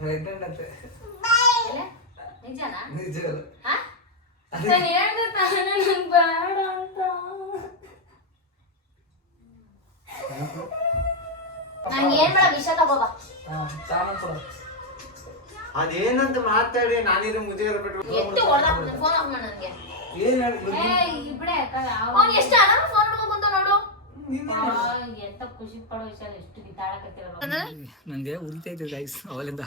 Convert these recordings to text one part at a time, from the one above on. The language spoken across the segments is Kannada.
ಪ್ರೆಗ್ನೆಂಟ್ ಅಂತೆ ನಿಜನಾ? ನಿಜ ನಾನು ಹೇಳ್ದೆ ತಾನೇ ನಂಗೆ ಬೇಡ ಅಂತ. ನಂಗೆ ಏನ್ ಬೇಡ, ವಿಷ ತಗೋಬಾ. ಅದೇನಂತ ಮಾತಾಡಿ ನಾನಿದ್ರೆ ಮುಜೆ ಎತ್ತು ಹೊಡೆದಾಕ್ಬಿಡ್ತೀನಿ, ಫೋನ್ ಆಫ್ ಮಾಡು ನನಗೆ. ಏನ್ ಇಬ್ಡೆ ಅವ್ನು ಎಷ್ಟು ಆರಾಮ ಫೋನ್ ಹಿಡ್ಕೊಂತ ನೋಡು. ಎಂತ ಖುಷಿ ಪಡೋ ವಿಷಯ ಎಷ್ಟು ಗಿತ್ತಾಡಕತ್ತಿರಲ್ಲ. ನಂಗೆ ಉರಿತೈತೆ ಗೈಸ್ ಅವಲಿಂದ.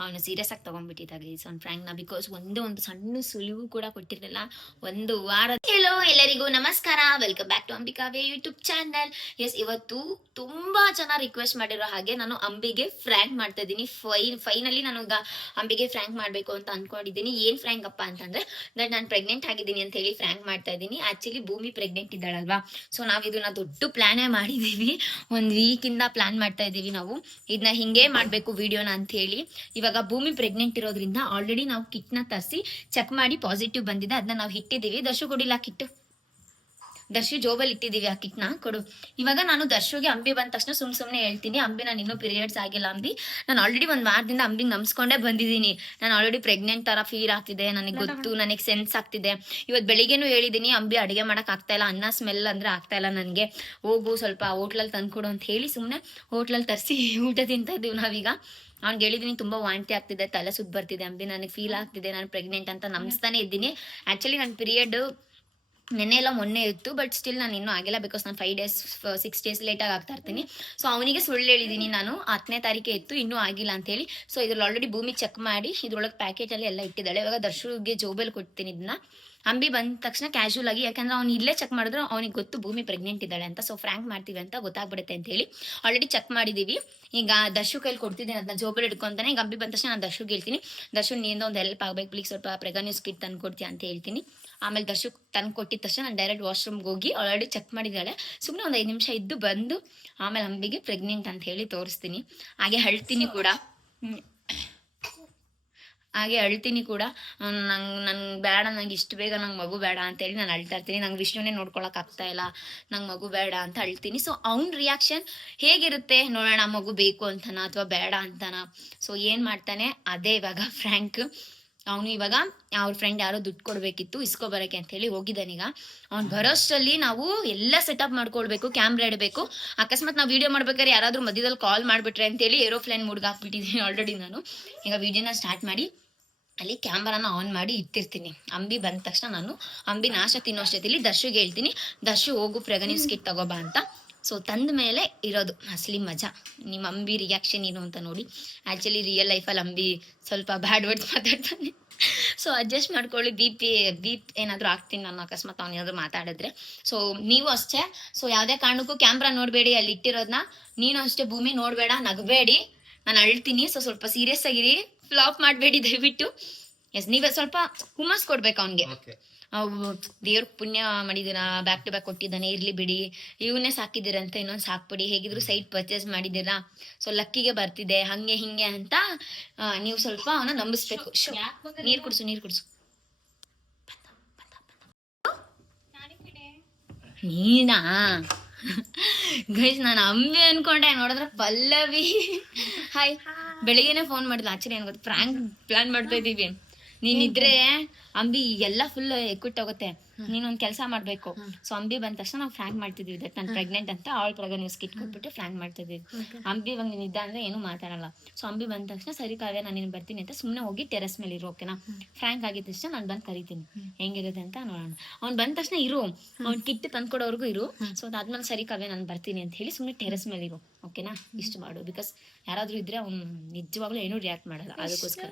ಅವನು ಸೀರಿಯಸ್ ಆಗಿ ತಗೊಂಡ್ಬಿಟ್ಟಿದ್ದ ಗೈಸ್ ಅವ್ನ ಫ್ರ್ಯಾಂಕ್ನ. ಬಿಕಾಸ್ ಒಂದು ಸಣ್ಣ ಸುಳಿವು ಕೂಡ ಕೊಟ್ಟಿರಲಿಲ್ಲ ಒಂದು ವಾರ. ಹೆಲೋ ಎಲ್ಲರಿಗೂ ನಮಸ್ಕಾರ, ವೆಲ್ಕಮ್ ಬ್ಯಾಕ್ ಟು ಅಂಬಿಕಾವೇ ಯೂಟ್ಯೂಬ್ ಚಾನಲ್. ಎಸ್, ಇವತ್ತು ತುಂಬಾ ಜನ ರಿಕ್ವೆಸ್ಟ್ ಮಾಡಿರೋ ಹಾಗೆ ನಾನು ಅಂಬಿಗೆ ಫ್ರ್ಯಾಂಕ್ ಮಾಡ್ತಾ ಇದ್ದೀನಿ. ಫೈನಲಿ ನಾನು ಈಗ ಅಂಬಿಗೆ ಫ್ರ್ಯಾಂಕ್ ಮಾಡಬೇಕು ಅಂತ ಅನ್ಕೊಂಡಿದ್ದೀನಿ. ಏನ್ ಫ್ರ್ಯಾಂಕ್ ಅಪ್ಪ ಅಂತಂದ್ರೆ ದಟ್ ನಾನು ಪ್ರೆಗ್ನೆಂಟ್ ಆಗಿದ್ದೀನಿ ಅಂತ ಹೇಳಿ ಫ್ರ್ಯಾಂಕ್ ಮಾಡ್ತಾ ಇದ್ದೀನಿ. ಆಕ್ಚುಲಿ ಭೂಮಿ ಪ್ರೆಗ್ನೆಂಟ್ ಇದ್ದಾಳಲ್ವಾ, ಸೊ ನಾವು ಇದನ್ನ ದೊಡ್ಡ ಪ್ಲಾನೇ ಮಾಡಿದೀವಿ. ಒಂದು ವೀಕಿಂದ ಪ್ಲಾನ್ ಮಾಡ್ತಾ ಇದೀವಿ ನಾವು ಇದನ್ನ ಹಿಂಗೆ ಮಾಡಬೇಕು ವಿಡಿಯೋನ ಅಂತ ಹೇಳಿ. ಇವಾಗ ಭೂಮಿ ಪ್ರೆಗ್ನೆಂಟ್ ಇರೋದ್ರಿಂದ ಆಲ್ರೆಡಿ ನಾವು ಕಿಟ್ನ ತರಿಸಿ ಚೆಕ್ ಮಾಡಿ ಪಾಸಿಟಿವ್ ಬಂದಿದೆ. ಅದನ್ನ ನಾವು ಇಟ್ಟಿದ್ದೀವಿ. ದರ್ಶು ಕೊಡಿಲ್ಲ ಕಿಟ್, ದರ್ಶು ಜೋಬಲ್ಲಿ ಇಟ್ಟಿದ್ದೀವಿ ಆ ಕಿಟ್ನ ಕೊಡು. ಇವಾಗ ನಾನು ದರ್ಶುಗೆ ಅಂಬಿ ಬಂದ ತಕ್ಷಣ ಸುಮ್ಮನೆ ಹೇಳ್ತೀನಿ, ಅಂಬಿ ನಾನು ಇನ್ನೂ ಪೀರಿಯಡ್ಸ್ ಆಗಿಲ್ಲ ಅಂಬಿ, ನಾನು ಆಲ್ರೆಡಿ ಒಂದು ವಾರದಿಂದ ಅಂಬಿಗೆ ನಮ್ಸ್ಕೊಂಡೇ ಬಂದಿದ್ದೀನಿ. ನಾನು ಆಲ್ರೆಡಿ ಪ್ರೆಗ್ನೆಂಟ್ ತರ ಫೀಲ್ ಆಗ್ತಿದೆ, ನನಗೆ ಗೊತ್ತು, ನನಗೆ ಸೆನ್ಸ್ ಆಗ್ತಿದೆ. ಇವತ್ತು ಬೆಳಿಗ್ಗೆನೂ ಹೇಳಿದ್ದೀನಿ ಅಂಬಿ ಅಡುಗೆ ಮಾಡಕ್ ಆಗ್ತಾ ಇಲ್ಲ, ಅನ್ನ ಸ್ಮೆಲ್ ಅಂದ್ರೆ ಆಗ್ತಾ ಇಲ್ಲ ನನಗೆ, ಹೋಗು ಸ್ವಲ್ಪ ಹೋಟ್ಲಲ್ಲಿ ತಂದ್ಕೊಡು ಅಂತ ಹೇಳಿ ಸುಮ್ಮನೆ ಹೋಟ್ಲಲ್ಲಿ ತರಿಸಿ ಊಟ ತಿಂತಾ ಇದ್ದೀವಿ ನಾವೀಗ. ಅವ್ನಿಗೆ ಹೇಳಿದೀನಿ ತುಂಬಾ ವಾಂತಿ ಆಗ್ತಿದೆ, ತಲೆ ಸುತ್ತ ಬರ್ತಿದೆ ಅಂಬಿ, ನನಗೆ ಫೀಲ್ ಆಗ್ತಿದೆ ನಾನು ಪ್ರೆಗ್ನೆಂಟ್ ಅಂತ ನಮ್ಸ್ತಾನೆ ಇದ್ದೀನಿ. ಆಕ್ಚುಲಿ ನನ್ನ ಪೀರಿಯಡ್ ನೆನ್ನೆ ಎಲ್ಲ ಮೊನ್ನೆ ಇತ್ತು, ಬಟ್ ಸ್ಟಿಲ್ ನಾನು ಇನ್ನೂ ಆಗಿಲ್ಲ. ಬಿಕಾಸ್ ನಾನು 5 days 6 days ಲೇಟಾಗಿ ಆಗ್ತಾ ಇರ್ತೀನಿ. ಸೊ ಅವನಿಗೆ ಸುಳ್ಳು ಹೇಳಿದ್ದೀನಿ ನಾನು, 10ನೇ ತಾರೀಕೆ ಇತ್ತು ಇನ್ನೂ ಆಗಿಲ್ಲ ಅಂತ ಹೇಳಿ. ಸೊ ಇದ್ರಲ್ಲಿ ಆಲ್ರೆಡಿ ಭೂಮಿ ಚೆಕ್ ಮಾಡಿ ಇದ್ರೊಳಗೆ ಪ್ಯಾಕೇಜಲ್ಲಿ ಎಲ್ಲ ಇಟ್ಟಿದ್ದಾಳೆ. ಇವಾಗ ದರ್ಶುಗೆ ಜೋಬಲ್ಲಿ ಕೊಡ್ತೀನಿ ಇದನ್ನ. ಅಂಬಿ ಬಂದ ತಕ್ಷಣ ಕ್ಯಾಶುವಲ್ ಆಗಿ, ಯಾಕಂದ್ರೆ ಅವ್ನು ಇಲ್ಲೇ ಚೆಕ್ ಮಾಡಿದ್ರು ಅವನಿಗೆ ಗೊತ್ತು ಭೂಮಿ ಪ್ರೆಗ್ನೆಂಟ್ ಇದ್ದಾಳೆ ಅಂತ. ಸೊ ಫ್ರ್ಯಾಂಕ್ ಮಾಡ್ತೀವಿ ಅಂತ ಗೊತ್ತಾಗ್ಬಿಡುತ್ತೆ ಅಂತ ಹೇಳಿ ಆಲ್ರೆಡಿ ಚೆಕ್ ಮಾಡಿದೀವಿ. ಈಗ ದರ್ಶು ಕೈಲಿ ಕೊಡ್ತಿದ್ದೀನಿ ಅದನ್ನ ಜೋಬಲ್ಲಿ ಇಟ್ಕೊಂತಾನೆ. ಈಗ ಅಂಬಿ ಬಂದ ತಕ್ಷಣ ನಾನು ದರ್ಶುಗೆ ಹೇಳ್ತೀನಿ, ದರ್ಶು ನೀನು ಒಂದು ಹೆಲ್ಪ್ ಆಗ್ಬೇಕು ಪ್ಲೀಸ್, ಸ್ವಲ್ಪ ಪ್ರೆಗ್ನೆನ್ಸಿ ಕಿಟ್ ತಂದು ಕೊಡ್ತೀಯ ಅಂತ ಹೇಳ್ತೀನಿ. ಆಮೇಲೆ ದರ್ಶು ತಂದು ಕೊಟ್ಟಿದ ತಕ್ಷಣ ನಾನು ಡೈರೆಕ್ಟ್ ವಾಶ್ರೂಮ್ಗೆ ಹೋಗಿ ಆಲ್ರೆಡಿ ಚೆಕ್ ಮಾಡಿದ್ದಾಳೆ, ಸುಮ್ಮನೆ ಒಂದು 5 ನಿಮಿಷ ಇದ್ದು ಬಂದು ಆಮೇಲೆ ಅಂಬಿಗೆ ಪ್ರೆಗ್ನೆಂಟ್ ಅಂತ ಹೇಳಿ ತೋರಿಸ್ತೀನಿ. ಹಾಗೆ ಅಳ್ತೀನಿ ಕೂಡ ನಂಗೆ ಬೇಡ, ನಂಗೆ ಇಷ್ಟು ಬೇಗ ನಂಗೆ ಮಗು ಬೇಡ ಅಂತೇಳಿ ನಾನು ಅಳ್ತಾ ಇರ್ತೀನಿ. ನಂಗೆ ವಿಷ್ಣುನೇ ನೋಡ್ಕೊಳಕ್ ಆಗ್ತಾ ಇಲ್ಲ, ನಂಗೆ ಮಗು ಬೇಡ ಅಂತ ಅಳ್ತೀನಿ. ಸೊ ಅವ್ನ ರಿಯಾಕ್ಷನ್ ಹೇಗಿರುತ್ತೆ ನೋಡೋಣ, ಮಗು ಬೇಕು ಅಂತನಾ ಅಥವಾ ಬೇಡ ಅಂತನಾ. ಸೊ ಏನು ಮಾಡ್ತಾನೆ ಅದೇ ಇವಾಗ ಫ್ರ್ಯಾಂಕ್. ಅವನು ಇವಾಗ ಅವ್ರ ಫ್ರೆಂಡ್ ಯಾರೋ ದುಡ್ಡು ಕೊಡಬೇಕಿತ್ತು ಇಸ್ಕೊಬರಕ್ಕೆ ಅಂತ ಹೇಳಿ ಹೋಗಿದ್ದಾನೀಗ. ಅವ್ನು ಬರೋಷ್ಟರಲ್ಲಿ ನಾವು ಎಲ್ಲ ಸೆಟಪ್ ಮಾಡ್ಕೊಳ್ಬೇಕು, ಕ್ಯಾಮ್ರಾ ಇಡಬೇಕು. ಅಕಸ್ಮಾತ್ ನಾವು ವಿಡಿಯೋ ಮಾಡ್ಬೇಕಾದ್ರೆ ಯಾರಾದ್ರೂ ಮಧ್ಯದಲ್ಲಿ ಕಾಲ್ ಮಾಡಿಬಿಟ್ರೆ ಅಂತೇಳಿ ಏರೋಪ್ಲೇನ್ ಮೂಡ್ಗೆ ಹಾಕ್ಬಿಟ್ಟಿದ್ದೀನಿ ಆಲ್ರೆಡಿ ನಾನು. ಈಗ ವಿಡಿಯೋನ ಸ್ಟಾರ್ಟ್ ಮಾಡಿ ಅಲ್ಲಿ ಕ್ಯಾಮ್ರಾನ ಆನ್ ಮಾಡಿ ಇಟ್ಟಿರ್ತೀನಿ. ಅಂಬಿ ಬಂದ ತಕ್ಷಣ ನಾನು ಅಂಬಿ ನಾಶ ತಿನ್ನೋ ಅಷ್ಟೊತ್ತಿಲಿ ದರ್ಶುಗೆ ಹೇಳ್ತೀನಿ, ದರ್ಶು ಹೋಗು ಪ್ರೆಗ್ನೆನ್ಸಿ ಕಿಟ್ ತಗೋಬಾ ಅಂತ. ಸೊ ತಂದ ಮೇಲೆ ಇರೋದು ಅಸಲಿ ಮಜಾ. ನಿಮ್ಮ ಅಂಬಿ ರಿಯಾಕ್ಷನ್ ಏನು ಅಂತ ನೋಡಿ. ಆ್ಯಕ್ಚುಲಿ ರಿಯಲ್ ಲೈಫಲ್ಲಿ ಅಂಬಿ ಸ್ವಲ್ಪ ಬ್ಯಾಡ್ ವರ್ಡ್ಸ್ ಮಾತಾಡ್ತಾನೆ, ಸೊ ಅಡ್ಜಸ್ಟ್ ಮಾಡ್ಕೊಳ್ಳಿ. ಬೀಪ್ ಏನಾದರೂ ಆಗ್ತೀನಿ ನಾನು ಅಕಸ್ಮಾತ್ ಅವ್ನು ಏನಾದರೂ ಮಾತಾಡಿದ್ರೆ. ಸೊ ನೀವು ಅಷ್ಟೇ, ಸೊ ಯಾವುದೇ ಕಾರಣಕ್ಕೂ ಕ್ಯಾಮ್ರಾ ನೋಡಬೇಡಿ, ಅಲ್ಲಿ ಇಟ್ಟಿರೋದನ್ನ. ನೀನು ಅಷ್ಟೇ ಭೂಮಿ ನೋಡಬೇಡ, ನಗಬೇಡಿ, ನಾನು ಅಳ್ತೀನಿ. ಸೊ ಸ್ವಲ್ಪ ಸೀರಿಯಸ್ ಆಗಿರಿ, ಫ್ಲಾಪ್ ಮಾಡಬೇಡಿ ದಯವಿಟ್ಟು. ಎಸ್, ನೀವೇ ಸ್ವಲ್ಪ ಹುಮ್ಮಸ್ ಕೊಡ್ಬೇಕು ಅವನಿಗೆ. ದೇವ್ರ ಪುಣ್ಯ ಮಾಡಿದ್ದೀರಾ, ಬ್ಯಾಕ್ ಟು ಬ್ಯಾಕ್ ಕೊಟ್ಟಿದ್ದಾನೆ, ಇರ್ಲಿ ಬಿಡಿ, ಇವನ್ನೇ ಸಾಕಿದ್ದೀರಂತ ಇನ್ನೊಂದು ಸಾಕ್ಬಿಡಿ, ಹೇಗಿದ್ರು ಸೈಟ್ ಪರ್ಚೇಸ್ ಮಾಡಿದ್ದೀರಾ, ಸೊ ಲಕ್ಕಿಗೆ ಬರ್ತಿದೆ ಹಂಗೆ ಹಿಂಗೆ ಅಂತ ನೀವು ಸ್ವಲ್ಪ ಅವನ ನಂಬಿಸ್ಬೇಕು. ನೀರು ಕುಡಿಸು ನೀನಾ ಗೈಸ್, ನಾನು ಅಂಬಿ ಅನ್ಕೊಂಡೆ, ನೋಡಿದ್ರೆ ಪಲ್ಲವಿ. ಹಾಯ್, ಬೆಳಿಗ್ಗೆನೆ ಫೋನ್ ಮಾಡಿದ್ಲು. ಆಕ್ಚುಲಿ ಏನ್ ಗೊತ್ತಾ, ಫ್ರ್ಯಾಂಕ್ ಪ್ಲಾನ್ ಮಾಡ್ತಾ ಇದ್ದೀವಿ. ನೀನಿದ್ರೆ ಅಂಬಿ ಎಲ್ಲ ಫುಲ್ ಎಕ್ವಿಟ್ ಹೋಗುತ್ತೆ, ನೀನೊಂದು ಕೆಲಸ ಮಾಡಬೇಕು. ಸೊ ಅಂಬಿ ಬಂದ ತಕ್ಷಣ ನಾವು ಫ್ರ್ಯಾಂಕ್ ಮಾಡ್ತಿದ್ವಿ ದಟ್ ನಾನು ಪ್ರೆಗ್ನೆಂಟ್ ಅಂತ. ಅವಳ ಪ್ರೆಗ್ನೆನ್ಸಿ ಕಿಟ್ ಕೊಟ್ಬಿಟ್ಟು ಫ್ರ್ಯಾಂಕ್ ಮಾಡ್ತಿದ್ವಿ. ಅಂಬಿ ಇವಾಗ ನೀನು ಇದ್ದ ಅಂದ್ರೆ ಏನೂ ಮಾತಾಡಲ್ಲ. ಸೊ ಅಂಬಿ ಬಂದ ತಕ್ಷಣ ಸರಿ ಕಾವ್ಯ ನಾನು ನೀನು ಬರ್ತೀನಿ ಅಂತ ಸುಮ್ಮನೆ ಹೋಗಿ ಟೆರೆಸ್ ಮೇಲೆ ಇರು, ಓಕೆನಾ? ಫ್ರ್ಯಾಂಕ್ ಆಗಿದ ತಕ್ಷಣ ನಾನು ಬಂದು ಕರಿತೀನಿ, ಹೆಂಗಿರುತ್ತೆ ಅಂತ ನೋಡೋಣ. ಅವ್ನು ಬಂದ ತಕ್ಷಣ ಇರು, ಅವ್ನು ಕಿಟ್ ತಂದ್ಕೊಡೋರ್ಗು ಇರು. ಸೊ ಅದಾದ್ಮೇಲೆ ಸರಿ ಕಾವ್ಯ ನಾನು ಬರ್ತೀನಿ ಅಂತ ಹೇಳಿ ಸುಮ್ಮನೆ ಟೆರೆಸ್ ಮೇಲೆ ಇರು, ಓಕೆನಾ? ಇಷ್ಟು ಮಾಡು. ಬಿಕಾಸ್ ಯಾರಾದರೂ ಇದ್ರೆ ಅವ್ನು ನಿಜವಾಗ್ಲೂ ಏನೂ ರಿಯಾಕ್ಟ್ ಮಾಡಲ್ಲ, ಅದಕ್ಕೋಸ್ಕರ.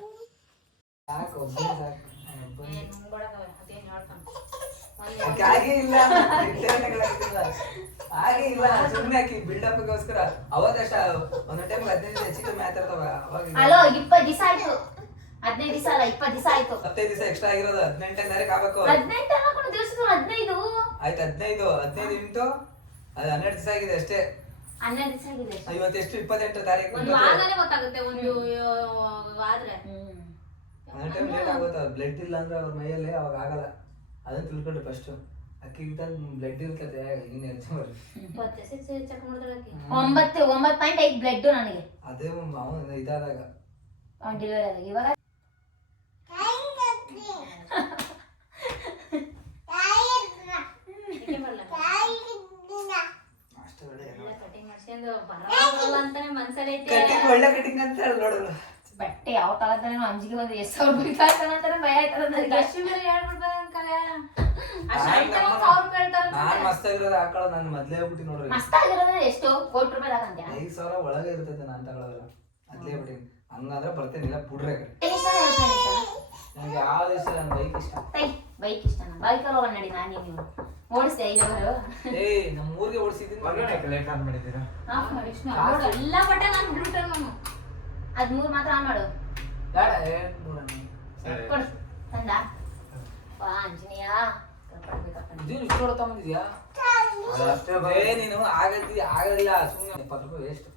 ಹಾಗೆ ಇಲ್ಲ ಸುಮ್ಮನೆ ಹಾಕಿ ಬಿಲ್ಡಪ್ಗೋಸ್ಕರ ಅವತ್ತಷ್ಟ ಒಂದೊಂದು ಟೈಮ್ 15 ಹೆಚ್ಚಿಗೆ ಮಾತಾಡ್ತಾವ. ಹಲೋ 20 ದಿವಸ ಆಯ್ತು, 15 ದಿವಸ ಅಲ್ಲ 20 ದಿವಸ ಆಯ್ತು. 15 ದಿವಸ ಎಕ್ಸ್ಟ್ರಾ ಆಗಿರೋದು 18ನೇ ತಾರೀಕು ಆಗಬೇಕು. 18 ಅನ್ಕೊಂಡು ದಿವಸ 15 ಆಯ್ತು, 15 ಇಂಟು ಅದು 12 ದಿವಸ ಆಗಿದೆ ಅಷ್ಟೇ. 12 ದಿವಸ ಆಗಿದೆ. ಇವತ್ತು ಎಷ್ಟು 28 ತಾರೀಕು. ಒಂದು ವಾರನೇ ಗೊತ್ತಾಗುತ್ತೆ, ಒಂದು ಆದ್ರೆ ಒಂದೊಂದು ಟೈಮ್ ಲೇಟ್ ಆಗುತ್ತೆ. ಬ್ಲಡ್ ಇಲ್ಲ ಅಂದ್ರೆ ಅವ್ರ ಮೈಯಲ್ಲಿ ಅವಾಗ ಆಗಲ್ಲ, ಅದನ್ನ ತಿಳ್ಕೊಂಡ್ರೆ ಫಸ್ಟ್. ಅಕ್ಕಿಗಿಂತ ಬ್ಲಡ್ ಇರ್ತದೆ, ಇನ್ನು ಎಕ್ಸಾಮ್ 9.5 ಬ್ಲಡ್ ನನಗೆ. ಅದೇ ಅವನು ಇದಾದಾಗ ಅವ್ನು ಡೆಲಿವರಿ ಆದಾಗ ಇವಾಗ ಕಟಿಂಗ್ ಮಾಡ್ಸ್ಕೊಂಡು ಬರಲ್ಲ ಅಂತಾನೆ ಮನ್ಸಲ್ಲಿ ಐತೆ. ಕಟಿಂಗ್ ಒಳ್ಳೆ ಕಟಿಂಗ್ ಅಂತ ಹೇಳಿ ನೋಡೋದು. ಬಟ್ಟೆ ಯಾವ ತಗೋತಾನೆ ಅಂಜಿಗೆ ಬಂದು ಎಷ್ಟು ಸಾವಿರ ರೂಪಾಯಿ ತಗೋತಾನೆ ಭಯ ಆಯ್ತದ ನನಗೆ. ಅಷ್ಟು ಬೇರೆ ಹೇಳ್ಬಿಡ್ತಾರೆ ಅನ್ಕಲೆ. ಅಷ್ಟು ಐಟಮ್ 1000 ರೂಪಾಯಿ ಹೇಳ್ತಾರೆ. ನಾನ್ ಮಸ್ತಾಗಿರೋದು ಹಾಕೊಳ್ಳೋದು ನಾನು ಮೊದ್ಲೇ ಹೇಳ್ಬಿಟ್ಟು ನೋಡ್ರಿ. ಮಸ್ತಾಗಿರೋದ್ರೆ ಎಷ್ಟು ಕೋಟಿ ರೂಪಾಯಿ ತಗಂತ್ಯ? 5,000 ಒಳಗೆ ಇರ್ತೈತೆ ನಾನು ತಗೊಳ್ಳೋದು ಮೊದ್ಲೇ ಹೇಳ್ಬಿಟ್ಟು. ಹಂಗಂದ್ರೆ ಬರ್ತೇನಿಲ್ಲ ಬಿಡ್ರೆ ನನಗೆ ಯಾವ ದೇಶ ನನ್ನ ಬೈಕ್ ಇಷ್ಟ. ಬೈಕ್ ಇಷ್ಟ. ಬೈಕಲ್ಲಿ ಹೋಗೋಣ ನಡಿ. ನಾನು ನೀವು ಓಡಿಸ್ದೆ ಐದವರು. ನಮ್ಮ ಊರಿಗೆ ಓಡಿಸಿದ್ದೀನಿ. ಲೇಟ್ ಆನ್ ಮಾಡಿದ್ದೀರಾ? ಆಫ್ ಮಾಡಿ ವಿಷ್ಣು. ನೋಡು ಎಲ್ಲ ಬಟ್ಟೆ ನಾನು ಬಿಟ್ಬಿಟ್ಟೆ ನಾನು. ಅದ್ 3 ಮಾತ್ರ ಆನ್ ಮಾಡು. ಬೇಡ ಕೊಡು ತಂದ ಆಂಜನೇಯ ಇಷ್ಟು ನೋಡ್ತಾ ಬಂದಿದ್ಯಾ? ನೀನು ಆಗದಿಲ್ಲ ಸುಮ್ಮನೆ 70 ರೂಪಾಯಿ ವೇಸ್ಟ್.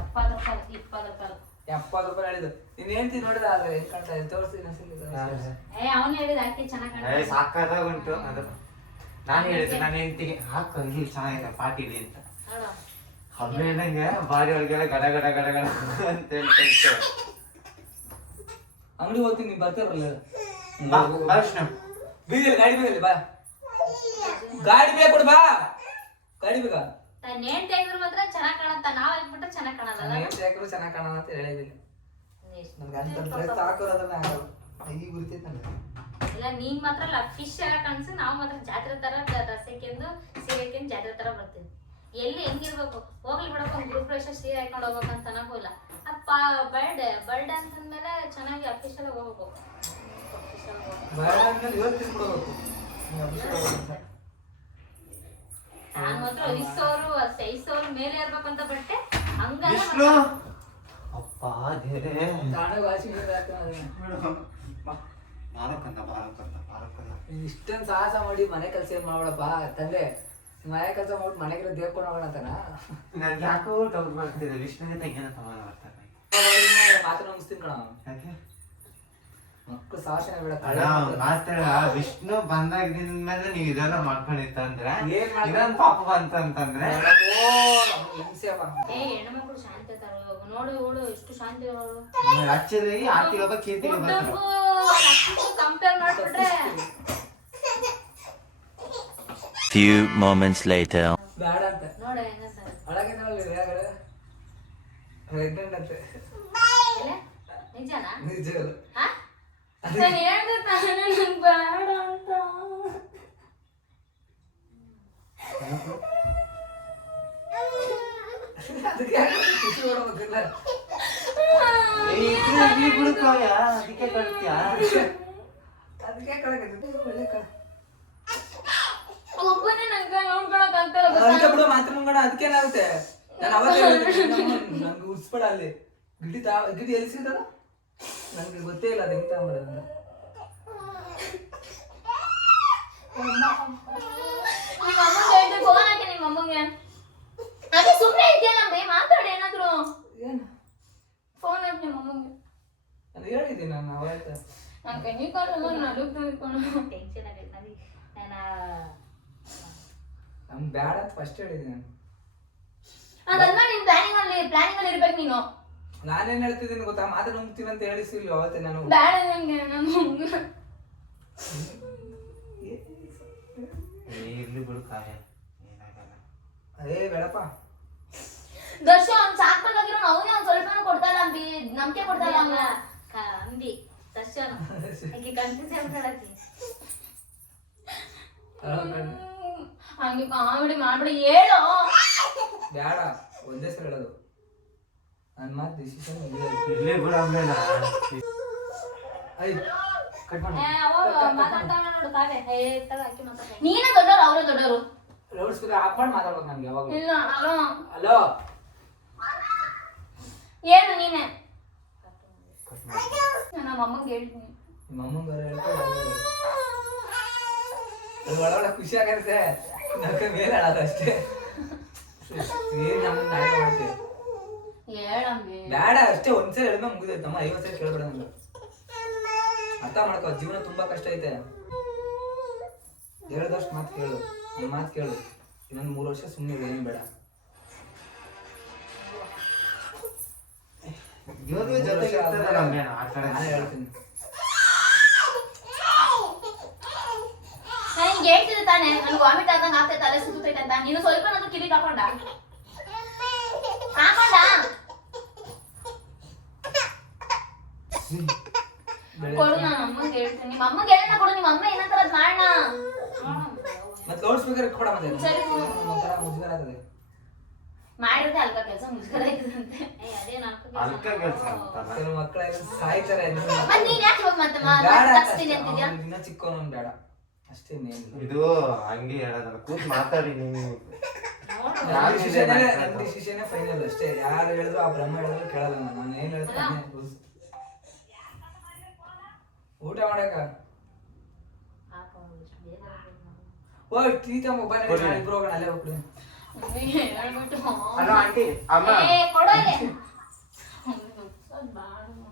70 ರೂಪಾಯಿ 20 ರೂಪಾಯಿ 70 ರೂಪಾಯಿ ಹೇಳಿದ್ದು. ನೀನ್ ಹೇಳ್ತೀನಿ ನೋಡಿದ ಹೆಂಗ್ ಕಾಣ್ತಾ ಇದೆ ತೋರಿಸ್ತೀನಿ. ಅವನು ಹೇಳಿದ ಅಕ್ಕಿ ಚೆನ್ನಾಗಿ ಸಾಕಾದಾಗ ಉಂಟು ಅದು. ನಾನು ಹೇಳಿದ್ದೆ ನನ್ನ ಹೆಂಡತಿಗೆ ಹಾಕು ಇಲ್ಲಿ ಚೆನ್ನಾಗಿದೆ ಪಾರ್ಟಿಲಿ ಅಂತ. ನೋಡು ಅವ್ರು ನಂಗೆ ಬಾರಿ ಒಳಗೆಲ್ಲ ಗಡ ಗಡ ಗಡ ಗಡ ಅಂತ ಹೇಳ್ತಾ ಅಂಗಡಿ ಹೋಗ್ತೀನಿ ನೀನ್ ಬರ್ತಾರಲ್ಲ ಭಾಷಣ ಬೀದಿಯಲ್ಲಿ ಗಾಡಿ ಬೇಕಲ್ಲಿ ಬಾ. ಗಾಡಿ ಬೇಕು ಕೊಡು ಬಾ. ಗಾಡಿ ಬೇಕಾ? ನಾನು ಏನ್ ತೆಗೆದ್ರು ಮಾತ್ರ ಚೆನ್ನಾಗಿ ಕಾಣುತ್ತಾ. ನಾವ್ ಹಾಕ್ಬಿಟ್ರೆ ಚೆನ್ನಾಗಿ ಕಾಣಲ್ಲ. ಏನ್ ಹಾಕಿದ್ರು ಚೆನ್ನಾಗಿ ಕಾಣಲ್ಲ ಅಂತ ಹೇಳಿದ್ದೀನಿ. ನನ್ಗೆ ಅಂತ ಡ್ರೆಸ್ ಹಾಕೋದನ್ನ ಆಗಲ್ಲ. ಈಗ ಗುರ್ತೈತೆ ನನಗೆ. ಇಲ್ಲ ನೀನ್ ಮಾತ್ರ ಫಿಶ್ ಎಲ್ಲ ಕಾಣಿಸು. ನಾವು ಮಾತ್ರ ಜಾತ್ರೆ ತರ ಡ್ರೆಸ್ ಹಾಕ್ಯಂದು ಸೀರೆ ಹಾಕ್ಯಂದು ಜಾತ್ರೆ ತರ ಬರ್ತೀವಿ. ಎಲ್ಲಿ ಹೆಂಗಿರ್ಬೇಕು ಹೋಗ್ಲಿ ಬಿಡಪ್ಪ. ಒಂದು ಗ್ರೂಪ್ ಪ್ರವೇಶ ಸೀರೆ ಹಾಕೊಂಡು ಹೋಗ್ಬೇಕಂತ ಅನ್ನೋಲ್ಲ. ಬರ್ಡೇ ಅಂತಂದ್ಮೇಲೆ ಚೆನ್ನಾಗಿ ಅಫಿಷಿಯಲ್ ಹೋಗ್ಬೇಕು. ನಾನು ಮಾತ್ರ 5,000 ಮೇಲೆ ಇರ್ಬೇಕಂತ ಬಟ್ಟೆ ವಿಷ್ಣು ಹಂಗ ಅಪ್ಪ ದೇರೆ ಇಷ್ಟೊಂದು ಸಾಹಸ ಮಾಡಿ ಮನೆ ಕೆಲಸ ಏನ್ ಮಾಡ್ಬಿಡಪ್ಪ ತಂದೆ. ಮನೆ ಕೆಲಸ ಮಾಡ್ಬಿಟ್ಟು ಮನೆಗೆ ದೇವ್ಕೊಂಡು ಹೋಗೋಣ ಅಂತನ. ನನ್ಗೆ ಯಾಕೋ ಡೌಟ್ ಬರ್ತಿದೆ. ವಿಷ್ಣುಗೆ ತಂಗಿನ ಸಮಾನ ಬರ್ತಾರೆ ಮಾತ್ರ ನಮಿಸ್ತೀನಿ ಕಣ. ಮಕ್ಕಳು ಸಾಹಸನ ಬಿಡ. ಮಾತಾಡ ವಿಷ್ಣು ಬಂದಾಗಿದ್ಮೇಲೆ ನೀವ್ ಇದೆಲ್ಲ ಮಾಡ್ಕೊಂಡಿತ್ತಂದ್ರೆ ಏನ್ ಮಾಡ್ದೆ? ಇದೊಂದು ಪಾಪ ಬಂತಂತಂದ್ರೆ ಹೆಣ್ಮಕ್ಳು ಶಾಂತಿ ತರ ನೋಡು ಎಷ್ಟು ಶಾಂತಿ ಅವರು. ಆಕ್ಚುಲಿ ಆರ್ತಿಗೆ ಒಬ್ಬ ಕೀರ್ತಿಗೆ ಬರ್ತಾರೆ. ಕಂಪೇರ್ ಮಾಡ್ಬಿಟ್ರೆ Few moments later. ಬೇಡ ಅಂತ ನೋಡ ಹೆಂಗಂತಾರೆ. ಒಳಗೆ ಪ್ರೆಗ್ನೆಂಟ್ ಅಂತೆ. ನಿಜನಾ? ನಿಜ ಅದು. ಹಾ? ನಾನು ಹೇಳ್ದೆ ತಾನೇ ನಂಗೆ ಬೇಡ ಅಂತ. ಅದಕ್ಕೆ ಖುಷಿ ಮಾಡೋದಿಲ್ಲ. ಅದಕ್ಕೆ ಕಳ್ತೀಯಾ? ಅದಕ್ಕೆ ಕಳಕತ್ತಿ ಒಳ್ಳೆ ಕಳ. ಒಬ್ಬನೇ ನಂಗೆ ನೋಡ್ಕೊಳಕ್ ಆಗ್ತಾರ. ಅದಕ್ಕೆ ಬಿಡು ಮಾತ್ರ ಮುಂಗಡ. ಅದಕ್ಕೇನಾಗುತ್ತೆ? ನಾನು ಅವತ್ತೇ ನನ್ಗೆ ಉಡ್ಸ್ಬೇಡ ಅಲ್ಲಿ. ಗಿಡಿ ಎಲ್ಲಿ ಸಿಗ್ತದ? ನನ್ಗೆ ಗೊತ್ತೇ ಇಲ್ಲ ಅದು ಹೆಂಗ್ ತಗೊಂಬರೋದು. ನಿಮ್ಮ ಅಮ್ಮಂಗೆ ಹೇಳ್ದೆ ಫೋನ್ ಹಾಕಿ ನಿಮ್ಮ ಅಮ್ಮಂಗೆ. ಅದೇ ಸುಮ್ಮನೆ ಇದೆಯಲ್ಲ ಬೇ ಮಾತಾಡಿ ಏನಾದ್ರು. ಏನು ಫೋನ್ ಹಾಕಿ ನಿಮ್ಮ ಅಮ್ಮಂಗೆ. ನಾನು ಹೇಳಿದ್ದೀನಿ ನಾನು ಅವತ್ತ. ನಾನು ಕಣ್ಣಿ ಕಾಣಲ್ಲ ನಡುಗ್ತಾ ಇಟ್ಕೊಂಡು ಟೆನ್ಷನ್ ಆಗೈತೆ ನನಗೆ. ನಮ್ಗೆ ಬ್ಯಾಡ ಅಂತ ಫಸ್ಟ್ ಹೇಳಿದ್ದೀನಿ ನಾನು. ಅದನ್ನ ನಿನ್ ಪ್ಲಾನಿಂಗ್ ಅಲ್ಲಿ ಇರ್ಬೇಕು ನೀನು. ನಾನೇನ್ ಹೇಳ್ತಿದ್ದೀನಿ ಗೊತ್ತಾ? ಮಾತ್ರ ನುಂಗ್ತೀನಿ ಅಂತ ಹೇಳಿಸಿಲ್ಲ ಅವತ್ತೆ ನಾನು. ಬೇಡ ನಂಗೆ ನಾನು ಇರ್ಲಿ ಬಿಡು ಕಾಯ ಏನಾಗಲ್ಲ. ಬೇಡಪ್ಪ. ದರ್ಶನ್ ಅವ್ನು ಸಾಕ್ಬೇಕಾಗಿರೋ ಅವನೇ ಒಂದ್ ಸ್ವಲ್ಪನೂ ಕೊಡ್ತಾ ಇಲ್ಲ ಅಂಬಿ. ನಂಬಿಕೆ ಕೊಡ್ತಾ ಇಲ್ಲ ಅವ್ನ. ಅಂದಿ ದರ್ಶನ ಆಕೆ ಕನ್ಫ್ಯೂಸ್ ಆಗ್ಬಿಡಾಕಿ. ಹಂಗೆ ಕಾಮಿಡಿ ಮಾಡ್ಬಿಡಿ ಹೇಳು. ಬೇಡ ಒಂದೇ ಸಲ ಹೇಳೋದು. ನನ್ನ ಮಾತು ಡಿಸಿಷನ್ ಇರ್ಲಿ ಬಿಡು ಆಮೇಲೆ ಕಟ್ ಮಾಡಿ. ಮಾತಾಡ್ತಾವ ನೋಡು ಕಾವ್ಯ. ಅಕ್ಕಿ ಮಾತಾಡ್ತಾ ನೀನೇ ದೊಡ್ಡವ್ರು ಅವರೇ ದೊಡ್ಡವರು. ಲೌಡ್ ಸ್ಪೀಕರ್ ಆಫ್ ಮಾಡಿ ಮಾತಾಡ್ಬೇಕು ನನ್ಗೆ ಯಾವಾಗ. ಇಲ್ಲ ಹಲೋ ಏನು ನೀನೆ ನಮ್ಮ ಅಮ್ಮಂಗೆ ಹೇಳ್ತೀನಿ. ನಿಮ್ಮ ಅಮ್ಮಂಗಾರ ಒಳಗಡೆ ಖುಷಿ ಆಗತ್ತೆ. ನಕ್ಕ ಮೇಲೆ ಹೇಳೋದು ಅಷ್ಟೇ. ಏನ್ ನಮ್ಮನ್ನ ನಾಟಕ ಮಾಡ್ತೀವಿ. ಹೇಳಂಬಿ ಬೇಡ ಅಷ್ಟೇ ಒಂದ್ಸರಿ ಹೇಳಿದ್ಮೇಲೆ ಮುಗಿದೈತೆ. ನಮ್ಮ 50 ಸರಿ ಕೇಳ್ಬೇಡ ನಂಗೆ. ಅರ್ಥ ಮಾಡ್ಕೋ. ಜೀವನ ತುಂಬಾ ಕಷ್ಟ ಐತೆ. ಹೇಳ್ದಷ್ಟು ಮಾತು ಕೇಳು. ನನ್ನ ಮಾತು ಕೇಳು. ಇನ್ನೊಂದು 3 ವರ್ಷ ಸುಮ್ಮನೆ ಏನು ಬೇಡ. ಇವ್ರ ಜೊತೆಗೆ ಇರ್ತದಲ್ಲ ಅಮ್ಮೇನ ಆಟ ನಾನೇ ಆಡಕ್ಕೆ. ಹೇಳ್ತೀನಿ. ನನಗೆ ಹೇಳ್ತಿದ್ದೆ ತಾನೆ ನನ್ಗೆ ವಾಮಿಟ್ ಆದಂಗ ಆಗ್ತೈತೆ ತಲೆ ಸುತ್ತೈತೆ ಅಂತ ನೀನು ಸ್ವಲ್ಪ ನಾನು ಕಿವಿಗೆ ಹಾಕೊಂಡ ಕೊಡು ನಾನು ಅಮ್ಮಂಗೆ ಹೇಳ್ತೀನಿ ನಿಮ್ಮ ಅಮ್ಮಂಗೆ ಹೇಳೋಣ ಕೊಡು ನಿಮ್ಮ ಅಮ್ಮ ಏನಂತಾರ ಅದ್ ಮಾಡೋಣ ಮತ್ತೆ ಲೌಡ್ ಸ್ಪೀಕರ್ ಕೊಡ ಮತ್ತೆ ಸರಿ. ಒಂಥರ ಮುಜುಗರ ಆಗ್ತದೆ. ಮಾಡಿದ್ರೆ ಅಲ್ಕ ಕೆಲಸ ಮುಗಿಸ್ಕರ ಆಯ್ತದಂತೆ ಅದೇ ನಾಲ್ಕು ಅಲ್ಕ ಕೆಲ್ಸ ಅಂತಲ್ಲ. ಕೆಲವು ಮಕ್ಕಳೆಲ್ಲ ಸಾಯ್ತಾರೆ. ಮತ್ತೆ ನೀನ್ ಯಾಕೆ ಇವಾಗ ಮತ್ತೆ ಬೇಡ ತಗ್ಸ್ತೀನಿ ಅಂತಿದ್ಯಾ ಅವ್ನು ಇನ್ನ ಚಿಕ್ಕವನು ಬೇಡ ಅಷ್ಟೇ ಇನ್ನೇನಿಲ್ಲ. ಇದು ಹಂಗೆ ಹೇಳೋದಲ್ಲ ಕೂತ್ ಮಾತಾಡಿ ನೀವು. ನನ್ನ ಡಿಸಿಷನ್ ಫೈನಲ್ ಅಷ್ಟೇ. ಯಾರು ಹೇಳಿದ್ರು ಆ ಬ್ರಹ್ಮ ಹೇಳಿದ್ರು ಕೇಳಲ್ಲ ನಾನು ಏನ್ ಹೇಳ್ತೀನಿ ಊಟ ಮಾಡಕ ಓ ಟೀ ಮೊಬೈಲ್ ಇಬ್ರು ಹೋಗೋಣ ಅಲ್ಲೇ ಹೋಗ್ಬಿಡು. ಹೇಳ್ಬಿಟ್ಟು ಹಲೋ ಆಂಟಿ ಅಮ್ಮ ಏ ಕೊಡೋಲೆ